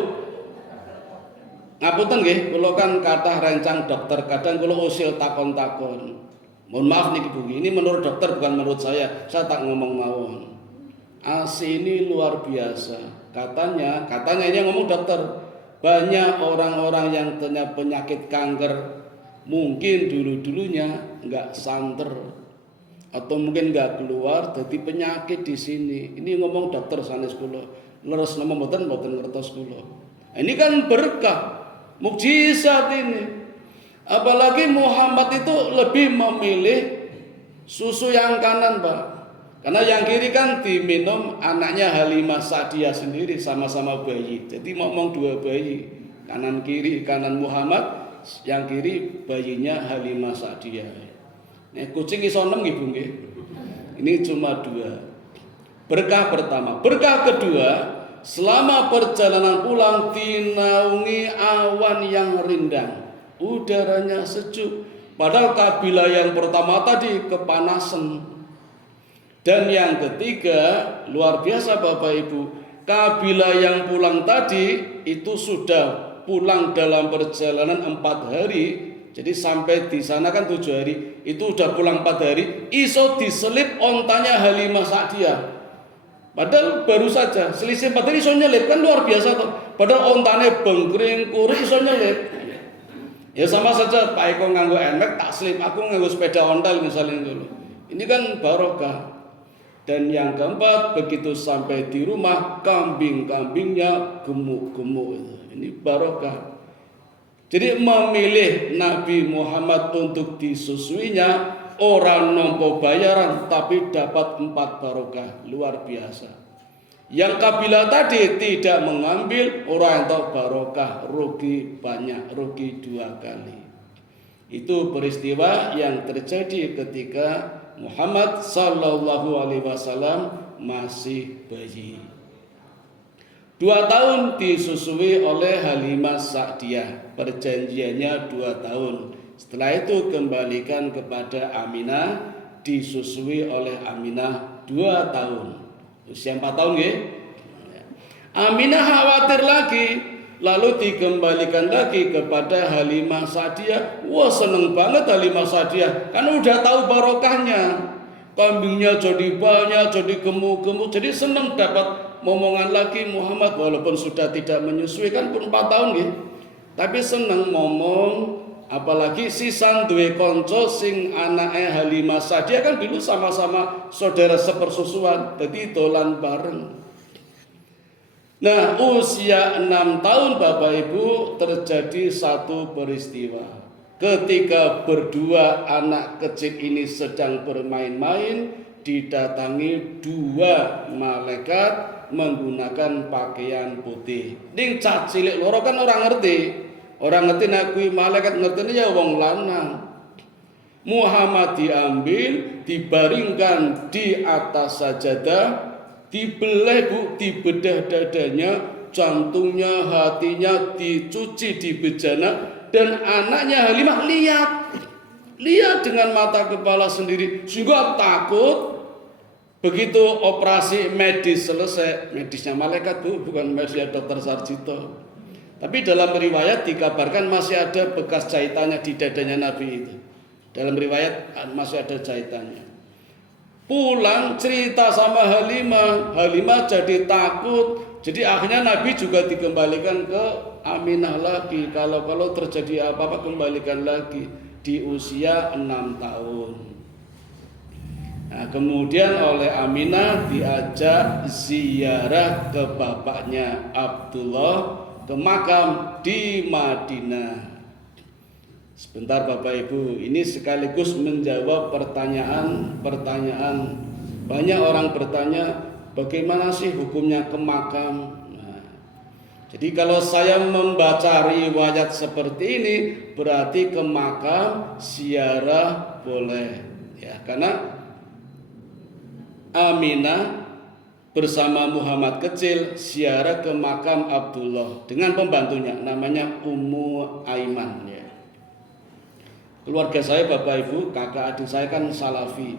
Ngapunten nggih, kula kan kathah rencang dokter, kadang kula usil takon-takon. Mohon maaf nih Bu, ini menurut dokter bukan menurut saya tak ngomong mawon. ASI ini luar biasa. Katanya ini ngomong dokter, banyak orang-orang yang punya penyakit kanker, mungkin dulu-dulunya nggak santer atau mungkin nggak keluar, jadi penyakit di sini. Ini ngomong dokter sanes kula, leres nama mboten ngertos kula. Ini kan berkah, mukjizat ini. Apalagi Muhammad itu lebih memilih susu yang kanan, Pak. Karena yang kiri kan diminum anaknya Halimah Sa'diyah sendiri, sama-sama bayi. Jadi ngomong dua bayi, kanan kiri, kanan Muhammad, yang kiri bayinya Halimah Sa'diyah. Kucing iso 6 nggih, Bu nggih. Ini cuma 2. Berkah pertama, berkah kedua, selama perjalanan pulang dinaungi awan yang rindang, udaranya sejuk. Padahal kabilah yang pertama tadi kepanasan. Dan yang ketiga, luar biasa Bapak Ibu, kabilah yang pulang tadi itu sudah pulang dalam perjalanan 4 hari. Jadi sampai di sana kan 7 hari, itu udah pulang 4 hari, iso diselip ontanya Halimah Sa'diyah. Padahal baru saja selisih 4 hari iso nyelip, kan luar biasa tuh. Padahal ontane bengkring, kuri iso nyelip. Ya sama saja Pak Eko nganggo NMAX tak selip, aku nganggo sepeda ontel misalnya dulu. Ini kan barokah. Dan yang keempat, begitu sampai di rumah, kambing-kambingnya gemuk-gemuk. Ini barokah. Jadi memilih Nabi Muhammad untuk disusuinya, orang nompo bayaran tapi dapat 4 barokah. Luar biasa. Yang kabilah tadi tidak mengambil, orang yang tahu barokah, rugi banyak, rugi 2 kali. Itu peristiwa yang terjadi ketika Muhammad sallallahu alaihi wasallam masih bayi. 2 tahun disusui oleh Halimah Sa'diyah. Perjanjiannya 2 tahun. Setelah itu kembalikan kepada Aminah, disusui oleh Aminah 2 tahun. Usia 4 tahun ya. Aminah khawatir lagi, lalu dikembalikan lagi kepada Halimah Sa'diyah. Wah, seneng banget Halimah Sa'diyah, kan udah tahu barokahnya. Kambingnya jadi banyak, jadi gemuk-gemuk, jadi seneng dapat momongan lagi Muhammad, walaupun sudah tidak menyusui kan pun 4 tahun ya. Tapi seneng ngomong, apalagi sisan duwe konco sing anake Halimah Sa'diyah kan dulu sama-sama saudara sepersusuan, jadi dolan bareng. Nah, usia 6 tahun Bapak Ibu terjadi satu peristiwa. Ketika berdua anak kecil ini sedang bermain-main, didatangi 2 malaikat menggunakan pakaian putih. Ning cah cilik loro kan orang ngerti. Orang ngerti nek kuwi malaikat ngertine ya wong lanang. Muhammad diambil, dibaringkan di atas sajadah, dibelah Bu, dibedah dadanya, jantungnya, hatinya dicuci di bejana, dan anaknya Halimah lihat dengan mata kepala sendiri, sehingga takut. Begitu operasi medis selesai, medisnya malaikat Bu, bukan medisnya dokter Sarjito. Tapi dalam riwayat dikabarkan masih ada bekas jahitannya di dadanya Nabi itu. Dalam riwayat masih ada jahitannya. Pulang cerita sama Halimah, Halimah jadi takut. Jadi akhirnya Nabi juga dikembalikan ke Aminah lagi. Kalau terjadi apa-apa kembalikan lagi di usia 6 tahun. Nah, kemudian oleh Aminah diajak ziarah ke bapaknya Abdullah ke makam di Madinah. Sebentar Bapak Ibu, ini sekaligus menjawab pertanyaan. Banyak orang bertanya, bagaimana sih hukumnya ke makam? Nah, jadi kalau saya membaca riwayat seperti ini, berarti ke makam ziarah boleh. Ya, karena Aminah bersama Muhammad kecil ziarah ke makam Abdullah dengan pembantunya namanya Ummu Aiman ya. Keluarga saya Bapak Ibu, kakak adik saya kan Salafi.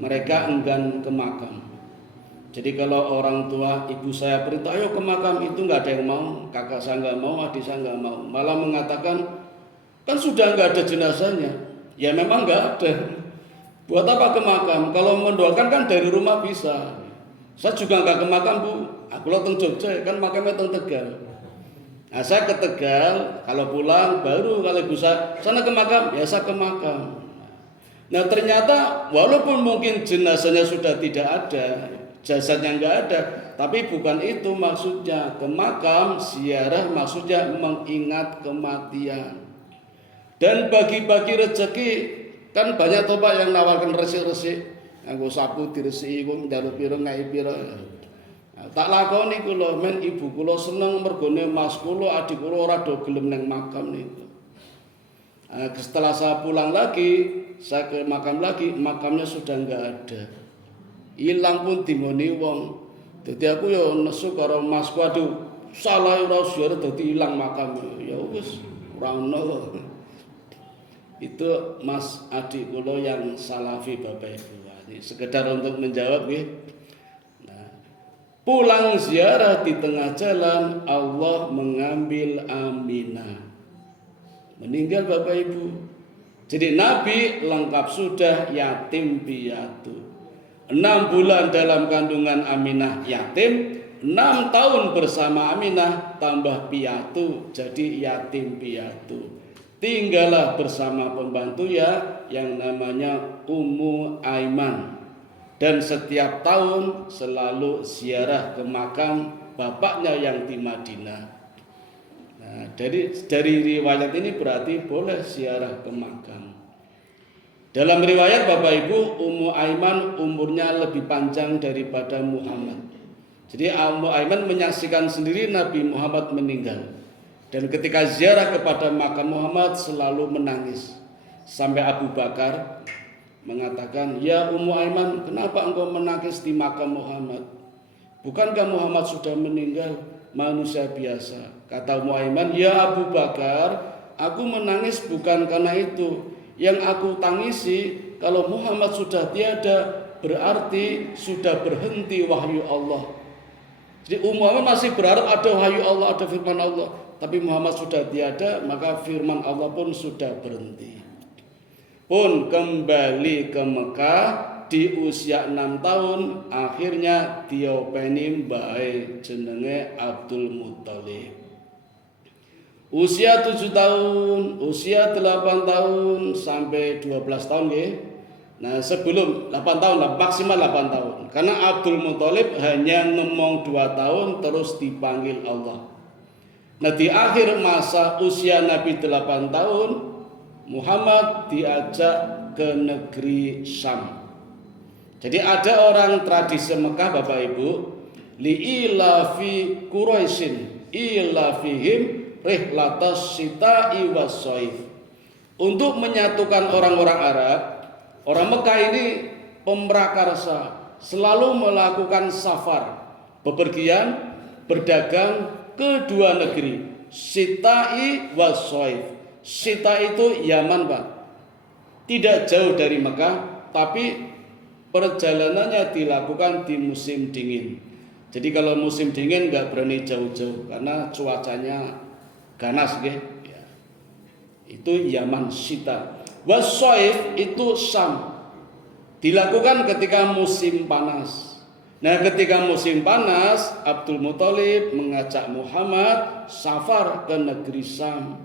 Mereka enggan ke makam. Jadi kalau orang tua ibu saya perintah ayo ke makam, itu nggak ada yang mau. Kakak saya nggak mau, adik saya nggak mau. Malah mengatakan kan sudah nggak ada jenazahnya. Ya memang nggak ada. Buat apa ke makam? Kalau mendoakan kan dari rumah bisa. Saya juga nggak ke makam Bu. Aku lo teng Jogja kan makamnya teng Tegal. Nah saya ke Tegal, kalau pulang baru kalau ibu saya sana ke makam, ya saya ke makam. Nah ternyata walaupun mungkin jenazahnya sudah tidak ada, jasadnya nggak ada, tapi bukan itu maksudnya. Ke makam ziarah maksudnya mengingat kematian dan bagi-bagi rezeki. Kan banyak toh Pak yang nawarkan resik-resik, nganggo sapu diresiki kok njaluk pira ngai pira. Tak lakoni kula men ibu kula seneng mergone mas kula adik kula ora do gelem nang makam niku. Setelah saya pulang lagi, saya ke makam lagi, makamnya sudah enggak ada. Hilang pun dimoni wong. Dadi aku ya nesu karo masku, aduh salah ora ziarah dadi hilang makam. Ya wis ora ono. Itu mas adik kula yang Salafi Bapak Ibu. Ini sekedar untuk menjawab ya. Nah, pulang ziarah di tengah jalan Allah mengambil Aminah. Meninggal Bapak Ibu. Jadi Nabi lengkap sudah yatim piatu. 6 bulan dalam kandungan Aminah yatim, 6 tahun bersama Aminah tambah piatu jadi yatim piatu. Tinggallah bersama pembantu ya yang namanya Ummu Aiman. Dan setiap tahun selalu ziarah ke makam bapaknya yang di Madinah. Nah, dari riwayat ini berarti boleh ziarah ke makam. Dalam riwayat Bapak Ibu, Ummu Aiman umurnya lebih panjang daripada Muhammad. Jadi Ummu Aiman menyaksikan sendiri Nabi Muhammad meninggal. Dan ketika ziarah kepada makam Muhammad selalu menangis. Sampai Abu Bakar mengatakan, "Ya Ummu Aiman, kenapa engkau menangis di makam Muhammad? Bukankah Muhammad sudah meninggal, manusia biasa?" Kata Ummu Aiman, "Ya Abu Bakar, aku menangis bukan karena itu. Yang aku tangisi, kalau Muhammad sudah tiada, berarti sudah berhenti wahyu Allah." Jadi Ummu Aiman masih berharap ada wahyu Allah, ada firman Allah. Tapi Muhammad sudah tiada, maka firman Allah pun sudah berhenti. Pun kembali ke Mekah di usia 6 tahun, akhirnya diopeni mbae jenenge Abdul Muthalib. Usia 7 tahun, usia 8 tahun sampai 12 tahun ya. Nah, sebelum 8 tahun lah, maksimal 8 tahun. Karena Abdul Muthalib hanya ngomong 2 tahun terus dipanggil Allah. Nah, di akhir masa usia Nabi 8 tahun, Muhammad diajak ke negeri Syam. Jadi ada orang tradisi Mekah Bapak Ibu, li'ilafi Quraisyin ilafihim rihlatas sita'i wassaif. Untuk menyatukan orang-orang Arab, orang Mekah ini pemrakarsa, selalu melakukan safar, bepergian, berdagang ke dua negeri, sita'i wassaif. Sita itu Yaman Pak, tidak jauh dari Mekah, tapi perjalanannya dilakukan di musim dingin. Jadi kalau musim dingin nggak berani jauh-jauh karena cuacanya ganas ya. Itu Yaman Sita. Wassaif itu Syam, dilakukan ketika musim panas. Nah, ketika musim panas, Abdul Muthalib mengajak Muhammad safar ke negeri Syam.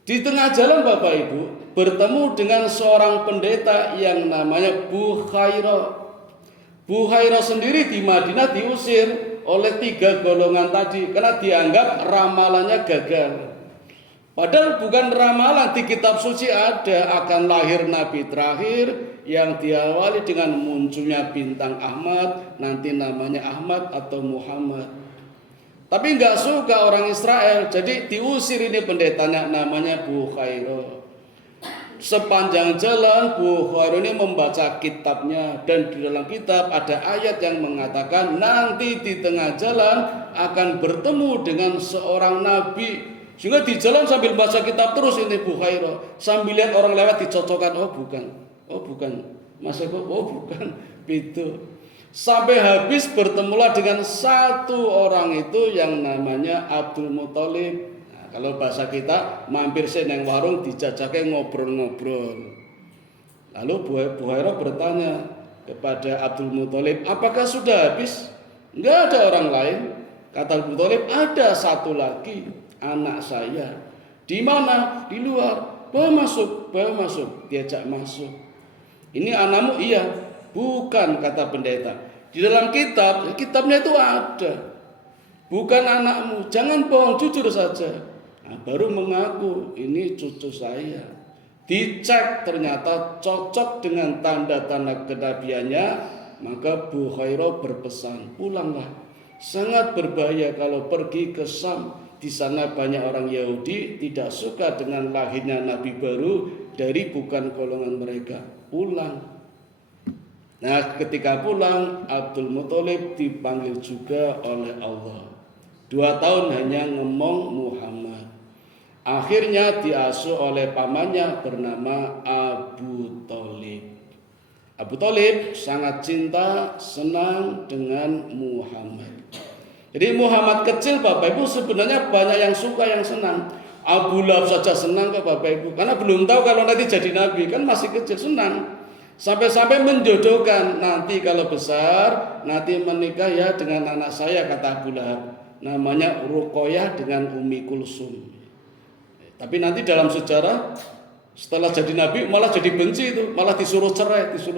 Di tengah jalan Bapak Ibu bertemu dengan seorang pendeta yang namanya Bukhairah. Bukhairah sendiri di Madinah diusir oleh 3 golongan tadi karena dianggap ramalannya gagal. Padahal bukan ramalan, di kitab suci ada akan lahir Nabi terakhir yang diawali dengan munculnya bintang Ahmad, nanti namanya Ahmad atau Muhammad. Tapi nggak suka orang Israel, jadi diusir ini pendetanya namanya Bukhairah. Sepanjang jalan Bukhairah ini membaca kitabnya, dan di dalam kitab ada ayat yang mengatakan nanti di tengah jalan akan bertemu dengan seorang nabi. Sehingga di jalan sambil baca kitab terus ini Bukhairah, sambil lihat orang lewat dicocokkan, oh bukan, Mas Eko, oh bukan, itu. Sampai habis bertemulah dengan satu orang itu yang namanya Abdul Muthalib. Nah, kalau bahasa kita mampir seneng warung dijajake ngobrol-ngobrol. Lalu Bukhairah bertanya kepada Abdul Muthalib, apakah sudah habis? Enggak ada orang lain. Kata Abdul Muthalib, ada satu lagi anak saya. Di mana? Di luar. Bawa masuk. Diajak masuk. Ini anakmu? Iya. Bukan, kata pendeta. Di dalam kitabnya itu ada. Bukan anakmu, jangan bohong, jujur saja. Nah, baru mengaku ini cucu saya. Dicek ternyata cocok dengan tanda-tanda kenabiannya, maka Bukhairah berpesan, pulanglah. Sangat berbahaya kalau pergi ke Syam. Di sana banyak orang Yahudi tidak suka dengan lahirnya nabi baru dari bukan golongan mereka. Pulang. Nah, ketika pulang, Abdul Muthalib dipanggil juga oleh Allah. 2 tahun hanya ngomong Muhammad. Akhirnya diasuh oleh pamannya bernama Abu Thalib. Abu Thalib sangat cinta, senang dengan Muhammad. Jadi Muhammad kecil Bapak Ibu sebenarnya banyak yang suka, yang senang. Abu Lahab saja senang ke Bapak Ibu, karena belum tahu kalau nanti jadi nabi, kan masih kecil, senang. Sampai-sampai menjodohkan, nanti kalau besar nanti menikah ya dengan anak saya, kata Abu Lahab, namanya Ruqayyah dengan Ummi Kulsum. Tapi nanti dalam sejarah setelah jadi nabi malah jadi benci itu, malah disuruh cerai itu.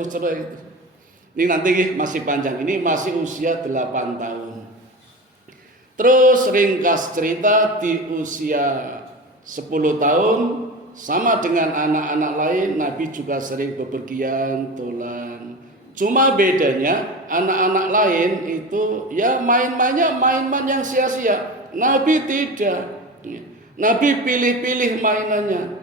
Ini nanti masih panjang, ini masih usia 8 tahun. Terus ringkas cerita, di usia 10 tahun sama dengan anak-anak lain, Nabi juga sering bepergian, tolan. Cuma bedanya anak-anak lain itu ya main-mainnya main-main yang sia-sia. Nabi tidak. Nabi pilih-pilih mainannya.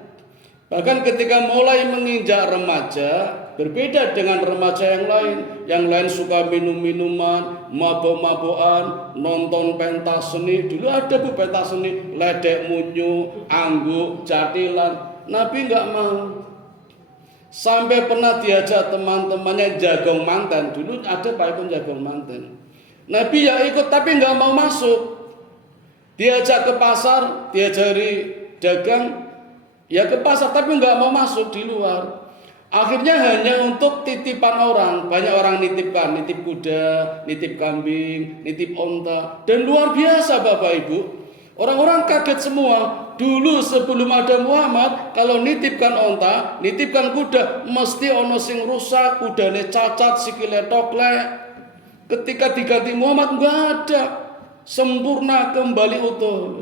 Bahkan ketika mulai menginjak remaja, berbeda dengan remaja yang lain. Yang lain suka minum-minuman, mabok-mabokan, nonton pentas seni. Dulu ada pentas seni, ledek munyu, angguk, jatilan. Nabi nggak mau. Sampai pernah diajak teman-temannya jagong manten. Dulu ada Pak Ipun jagong manten. Nabi ya ikut tapi nggak mau masuk. Diajak ke pasar, diajari dagang, ya ke pasar tapi nggak mau masuk di luar. Akhirnya hanya untuk titipan orang. Banyak orang nitipkan, nitip kuda, nitip kambing, nitip onta. Dan luar biasa Bapak Ibu. Orang-orang kaget semua. Dulu sebelum ada Muhammad, kalau nitipkan onta, nitipkan kuda, mesti ono sing rusak, kudane cacat, sikile toklek. Ketika diganti Muhammad nggak ada. Sempurna kembali utuh.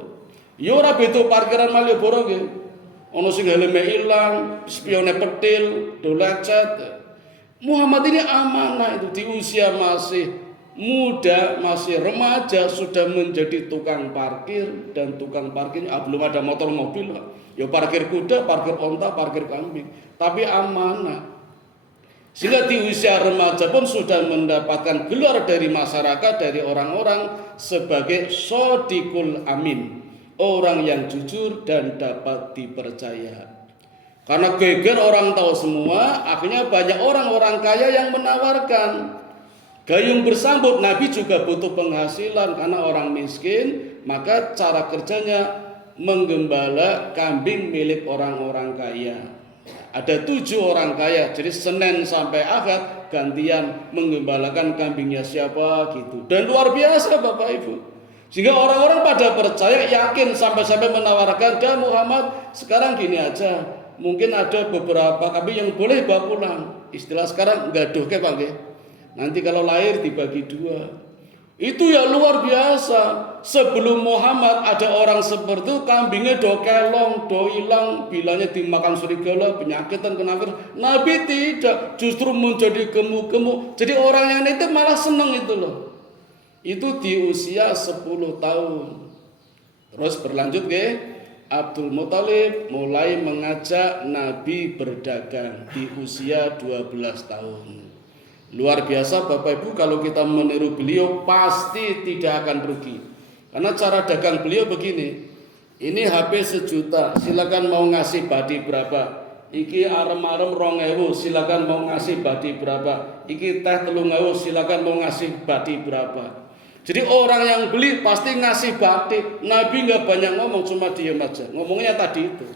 Ya ora beda parkiran Malioboro nggih. Ana sing helme ilang, spione petil, do lecet. Muhammad ini amanah itu di usia masih muda, masih remaja sudah menjadi tukang parkir, dan tukang parkirnya belum ada motor mobil. Ya parkir kuda, parkir onta, parkir kambing. Tapi amanah. Sehingga di usia remaja pun sudah mendapatkan gelar dari masyarakat, dari orang-orang sebagai shodiqul amin, orang yang jujur dan dapat dipercaya. Karena geger orang tahu semua, akhirnya banyak orang-orang kaya yang menawarkan gayung bersambut. Nabi juga butuh penghasilan karena orang miskin, maka cara kerjanya menggembala kambing milik orang-orang kaya. Ada 7 orang kaya, jadi Senin sampai Ahad gantian menggembalakan kambingnya siapa gitu. Dan luar biasa Bapak Ibu. Sehingga orang-orang pada percaya, yakin, sampai-sampai menawarkan, "Dah Muhammad, sekarang gini aja. Mungkin ada beberapa kambing yang boleh bawa pulang." Istilah sekarang gaduh ke Pak nggih. Nanti kalau lahir dibagi 2. Itu ya luar biasa. Sebelum Muhammad ada orang seperti itu, kambingnya do kelong, do hilang, bilangnya dimakan serigala, penyakitan, kenapa? Nabi tidak, justru menjadi gemuk-gemuk. Jadi orang yang itu malah senang itu loh. Itu di usia 10 tahun. Terus berlanjut ke Abdul Muthalib mulai mengajak Nabi berdagang di usia 12 tahun. Luar biasa Bapak Ibu, kalau kita meniru beliau pasti tidak akan rugi. Karena cara dagang beliau begini. Ini HP 1 juta, silakan mau ngasih badi berapa. Iki arem-arem 2.000, silakan mau ngasih badi berapa. Iki teh 3.000, silakan mau ngasih badi berapa. Jadi orang yang beli pasti ngasih badi. Nabi nggak banyak ngomong, cuma diam aja. Ngomongnya tadi itu.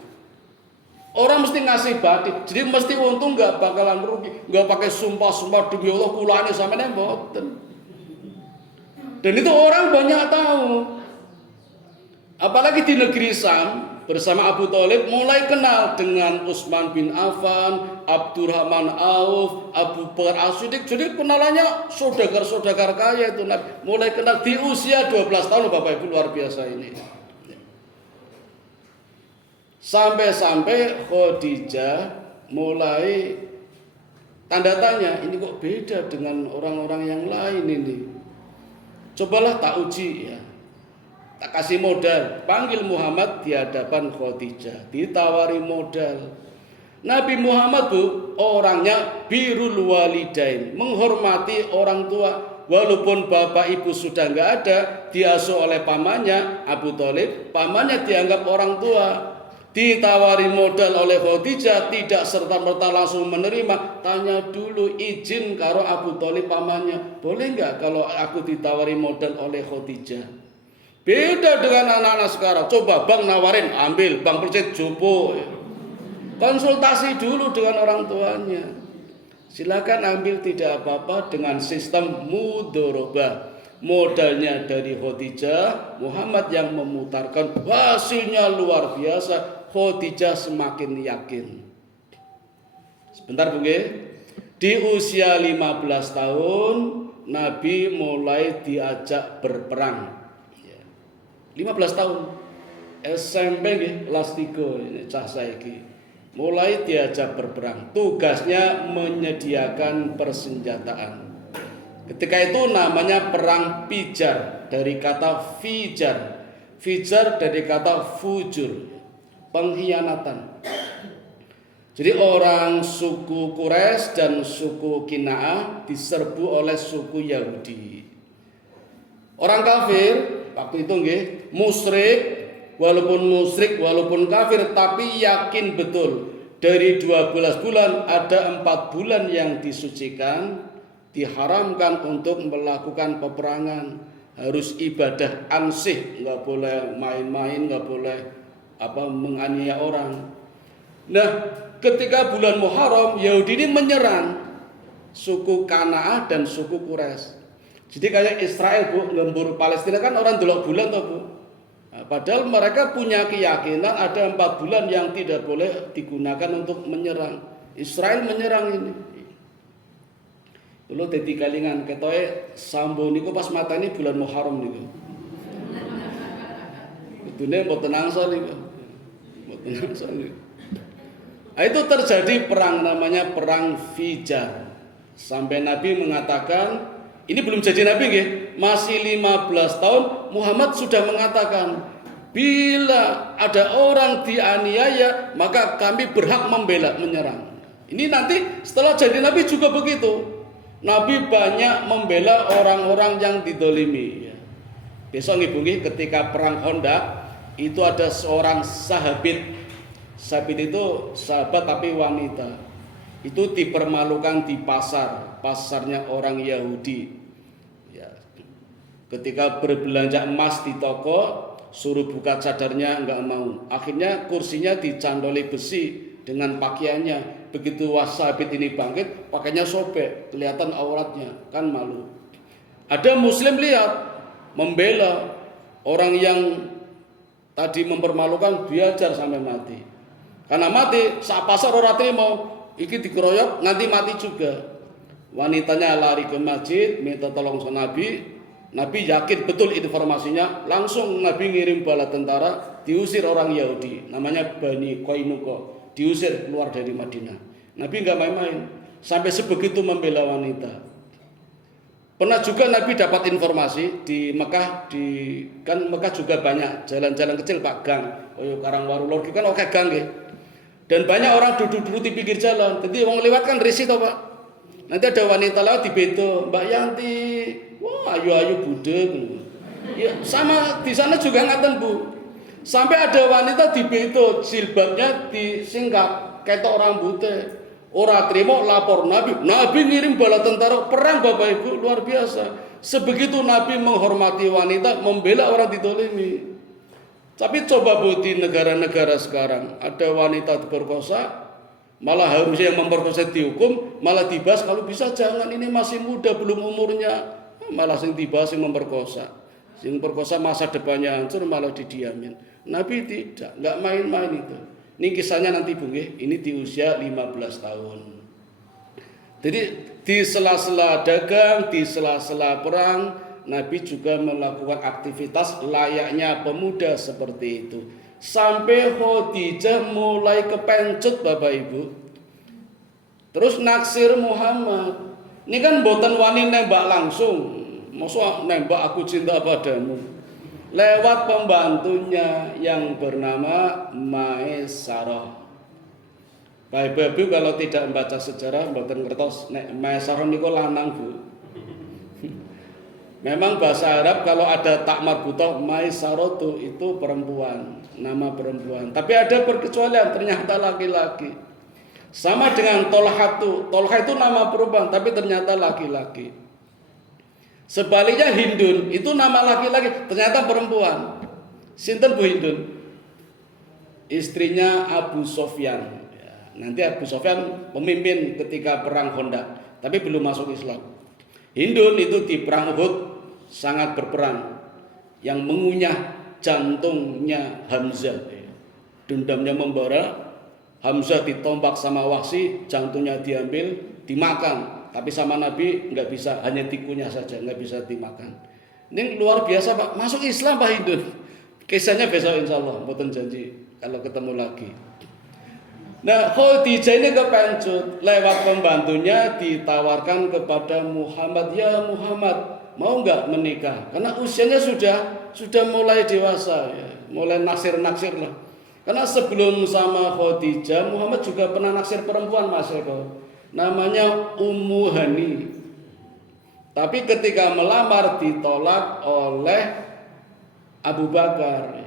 Orang mesti ngasih batik, jadi mesti untung, nggak bakalan rugi, nggak pakai sumpah-sumpah demi Allah kulane sama nemboten. Dan itu orang banyak tahu. Apalagi di negeri Sam bersama Abu Thalib mulai kenal dengan Utsman bin Affan, Abdurrahman Auf, Abu Bakar As-Siddiq. Jadi kenalannya saudagar-saudagar kaya itu. Mulai kenal di usia 12 tahun Bapak Ibu, luar biasa ini. Sampai-sampai Khadijah mulai tanda tanya, ini kok beda dengan orang-orang yang lain ini. Cobalah tak uji ya. Tak kasih modal, panggil Muhammad di hadapan Khadijah, ditawari modal. Nabi Muhammad Bu, orangnya birrul walidain, menghormati orang tua. Walaupun bapak ibu sudah nggak ada, diasuh oleh pamannya Abu Thalib, pamannya dianggap orang tua. Ditawari modal oleh Khadijah, tidak serta-merta langsung menerima. Tanya dulu izin karo Abu Thalib pamannya, boleh nggak kalau aku ditawari modal oleh Khadijah? Beda dengan anak-anak sekarang. Coba bang nawarin, ambil, bang percet jopo. Konsultasi dulu dengan orang tuanya. Silakan ambil, tidak apa-apa, dengan sistem mudharabah. Modalnya dari Khadijah, Muhammad yang memutarkan, hasilnya luar biasa. Khadijah semakin yakin. Sebentar Bu nggih. Di usia 15 tahun Nabi mulai diajak berperang. 15 tahun. SMP nggih, kelas 3 ini cah saiki. Mulai diajak berperang. Tugasnya menyediakan persenjataan. Ketika itu namanya perang Fijar, dari kata Fijar. Fijar dari kata fujur, pengkhianatan. Jadi orang suku Quraisy dan suku Kina'ah diserbu oleh suku Yahudi. Orang kafir waktu itu musyrik, walaupun kafir tapi yakin betul dari 12 bulan ada 4 bulan yang disucikan, diharamkan untuk melakukan peperangan. Harus ibadah ansih, nggak boleh main-main, nggak boleh menganiaya orang. Nah, ketika bulan Muharram, Yahudi ini menyerang suku Kana'ah dan suku Quraisy. Jadi kayak Israel lembur Palestina kan orang delok bulan toh Bu. Nah, padahal mereka punya keyakinan ada 4 bulan yang tidak boleh digunakan untuk menyerang. Israel menyerang ini. Kalau dadi kalingan ketoke sambo niku pas matane bulan Muharram niku. Kudune mboten angsal niku. Mboten angsal niku. Nah, itu terjadi perang namanya perang Fijar. Sampai Nabi mengatakan, ini belum jadi Nabi nggih, masih 15 tahun Muhammad sudah mengatakan, bila ada orang dianiaya maka kami berhak membela, menyerang. Ini nanti setelah jadi Nabi juga begitu. Nabi banyak membela orang-orang yang didolimi. Besok ngibungi ketika perang Khandaq itu ada seorang sahabat. Sahabat itu sahabat tapi wanita. Itu dipermalukan di pasarnya orang Yahudi. Ya. Ketika berbelanja emas di toko, suruh buka cadarnya enggak mau. Akhirnya kursinya dicandoli besi dengan pakaiannya. Begitu sahabat ini bangkit, pakainya sobek, kelihatan auratnya, kan malu. Ada muslim lihat, membela orang yang tadi mempermalukan, diajar sampai mati. Karena mati, saat pasar orang terima, iki dikeroyok, nanti mati juga. Wanitanya lari ke masjid, minta tolong sama Nabi. Nabi yakin betul informasinya, langsung Nabi ngirim bala tentara, diusir orang Yahudi, namanya Bani Qainuqa. Diusir keluar dari Madinah. Nabi nggak main-main, sampai sebegitu membela wanita. Pernah juga Nabi dapat informasi di Mekah, kan Mekah juga banyak jalan-jalan kecil Pak, gang, Karangwaru Lor kan oke gang ya. Dan banyak orang duduk-duduk di pinggir jalan. Jadi orang lewat kan risih toh Pak. Nanti ada wanita lewat di beto, Mbak Yanti, wah ayu-ayu budek. Ya sama di sana juga ngaten Bu. Sampai ada wanita di beto, jilbabnya disingkat, ketok rambutnya. Ora terima lapor Nabi. Nabi ngirim bala tentara perang Bapak Ibu, luar biasa. Sebegitu Nabi menghormati wanita, membela orang didolimi. Tapi coba Bu di negara-negara sekarang, ada wanita diperkosa, malah harusnya yang memperkosa dihukum, malah dibahas kalau bisa jangan, ini masih muda belum umurnya, malah sing dibahas yang memperkosa. Yang perkosa masa depannya hancur malah didiamin. Nabi tidak, nggak main-main itu. Ini kisahnya nanti Bu nggih, ini di usia 15 tahun. Jadi di sela-sela dagang, di sela-sela perang, Nabi juga melakukan aktivitas layaknya pemuda seperti itu. Sampai Khadijah mulai kepencut Bapak Ibu. Terus naksir Muhammad. Ini kan mboten wani nembak langsung. Masa nembak aku cinta padamu. Lewat pembantunya yang bernama Maisarah. Bapak Ibu kalau tidak membaca sejarah mboten ngertos nek Maisarah niku lanang Bu. Memang bahasa Arab kalau ada tak marbutoh Maisarah itu perempuan, nama perempuan. Tapi ada perkecualian, ternyata laki-laki. Sama dengan Tolha itu nama perempuan tapi ternyata laki-laki. Sebaliknya Hindun itu nama laki-laki, ternyata perempuan. Sinten Bu Hindun? Istrinya Abu Sofyan. Ya, nanti Abu Sofyan pemimpin ketika perang Khandaq, tapi belum masuk Islam. Hindun itu di perang Uhud sangat berperan, yang mengunyah jantungnya Hamzah. Dendamnya membara, Hamzah ditombak sama Wahsy, jantungnya diambil, dimakan. Tapi sama Nabi nggak bisa, hanya dikunyah saja, nggak bisa dimakan. Ini luar biasa Pak, masuk Islam Pak Hindun. Kisahnya besok insya Allah, mboten janji kalau ketemu lagi. Nah Khadijah ini kepencut, lewat pembantunya ditawarkan kepada Muhammad, ya Muhammad, mau nggak menikah? Karena usianya sudah mulai dewasa, ya, mulai naksir lah. Karena sebelum sama Khadijah, Muhammad juga pernah naksir perempuan, Mas Eko. Namanya Ummu Hani. Tapi ketika melamar ditolak oleh Abu Bakar.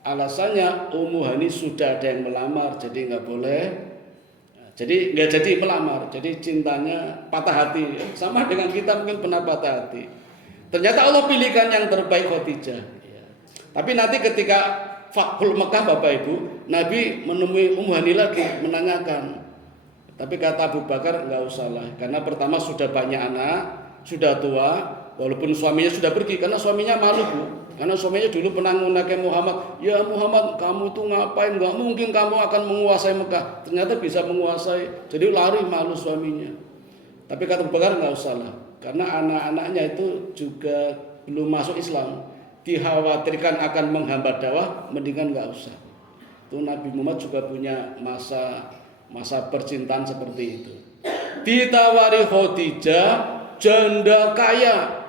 Alasannya Ummu Hani sudah ada yang melamar, jadi nggak boleh. Jadi nggak jadi melamar, jadi cintanya patah hati. Sama dengan kita mungkin pernah patah hati. Ternyata Allah pilihkan yang terbaik Khadijah. Tapi nanti ketika Fathul Mekah Bapak Ibu, Nabi menemui Ummu Hani lagi menanyakan. Tapi kata Abu Bakar nggak usah lah, karena pertama sudah banyak anak, sudah tua, walaupun suaminya sudah pergi, karena suaminya malu Bu. Karena suaminya dulu pernah menggunakan Muhammad, ya Muhammad kamu tuh ngapain? Nggak mungkin kamu akan menguasai Mekah. Ternyata bisa menguasai, jadi lari malu suaminya. Tapi kata Abu Bakar nggak usah lah, karena anak-anaknya itu juga belum masuk Islam, dikhawatirkan akan menghambat dakwah, mendingan nggak usah. Itu Nabi Muhammad juga punya masa percintaan seperti itu. Ditawari Khadijah, janda kaya.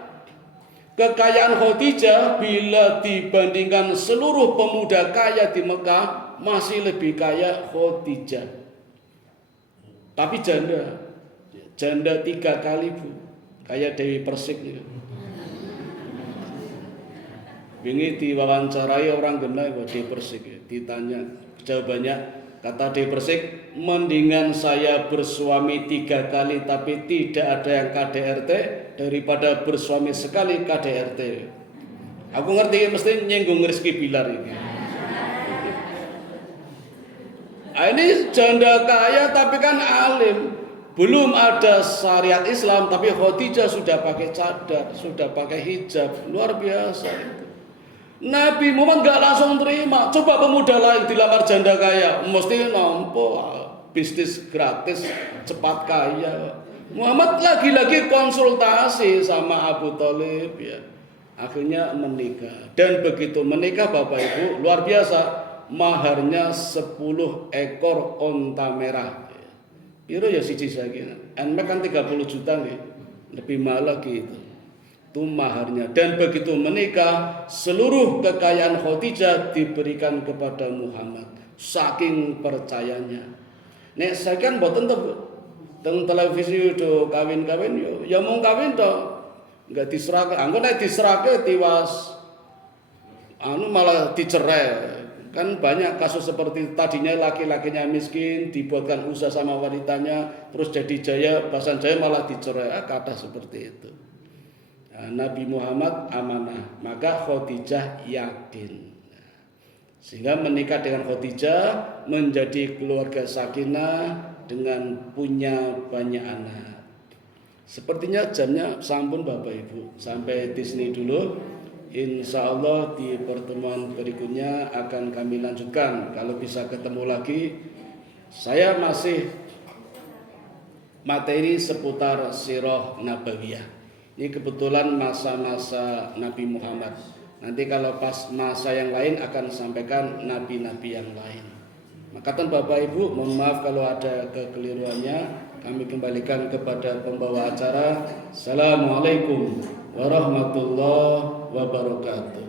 Kekayaan Khadijah bila dibandingkan seluruh pemuda kaya di Mekah masih lebih kaya Khadijah. Tapi janda 3 kali Bu, kayak Dewi Persik gitu. Wingi diwawancarai orang genah Dewi Persik, ditanya jawabannya, kata Dewi Persik, mendingan saya bersuami 3 kali tapi tidak ada yang KDRT daripada bersuami sekali KDRT. Aku ngerti mesti nyinggung Rizky Bilar ini. Ini janda kaya tapi kan alim. Belum ada syariat Islam tapi Khadijah sudah pakai cadar, sudah pakai hijab, luar biasa itu. Nabi Muhammad nggak langsung terima. Coba pemuda lain dilamar janda kaya, mesti nampo bisnis gratis, cepat kaya. Muhammad lagi-lagi konsultasi sama Abu Thalib ya. Akhirnya menikah. Dan begitu menikah Bapak Ibu, luar biasa. Maharnya 10 ekor onta merah. Itu ya siji saja. Enmek kan 30 juta nih. Lebih mahal lagi itu. Itu maharnya. Dan begitu menikah, seluruh kekayaan Khadijah diberikan kepada Muhammad. Saking percayanya. Nek saya kan mboten teng televisi do kawin-kawin yo ya mau kawin to enggak diserake. Anggo nek diserake tiwas malah dicerai. Kan banyak kasus seperti tadinya laki-lakinya miskin, dibuatkan usaha sama wanitanya, terus jadi jaya, bahasan jaya malah dicerai. Kata seperti itu. Nabi Muhammad amanah, maka Khadijah yakin. Sehingga menikah dengan Khadijah menjadi keluarga sakinah dengan punya banyak anak. Sepertinya jamnya sampun Bapak Ibu. Sampai di sini dulu. Insya Allah di pertemuan berikutnya akan kami lanjutkan. Kalau bisa ketemu lagi, saya masih materi seputar sirah nabawiyah. Ini kebetulan masa-masa Nabi Muhammad. Nanti kalau pas masa yang lain akan sampaikan nabi-nabi yang lain. Maka Bapak Ibu, mohon maaf kalau ada kekeliruannya. Kami kembalikan kepada pembawa acara. Assalamualaikum warahmatullahi wabarakatuh.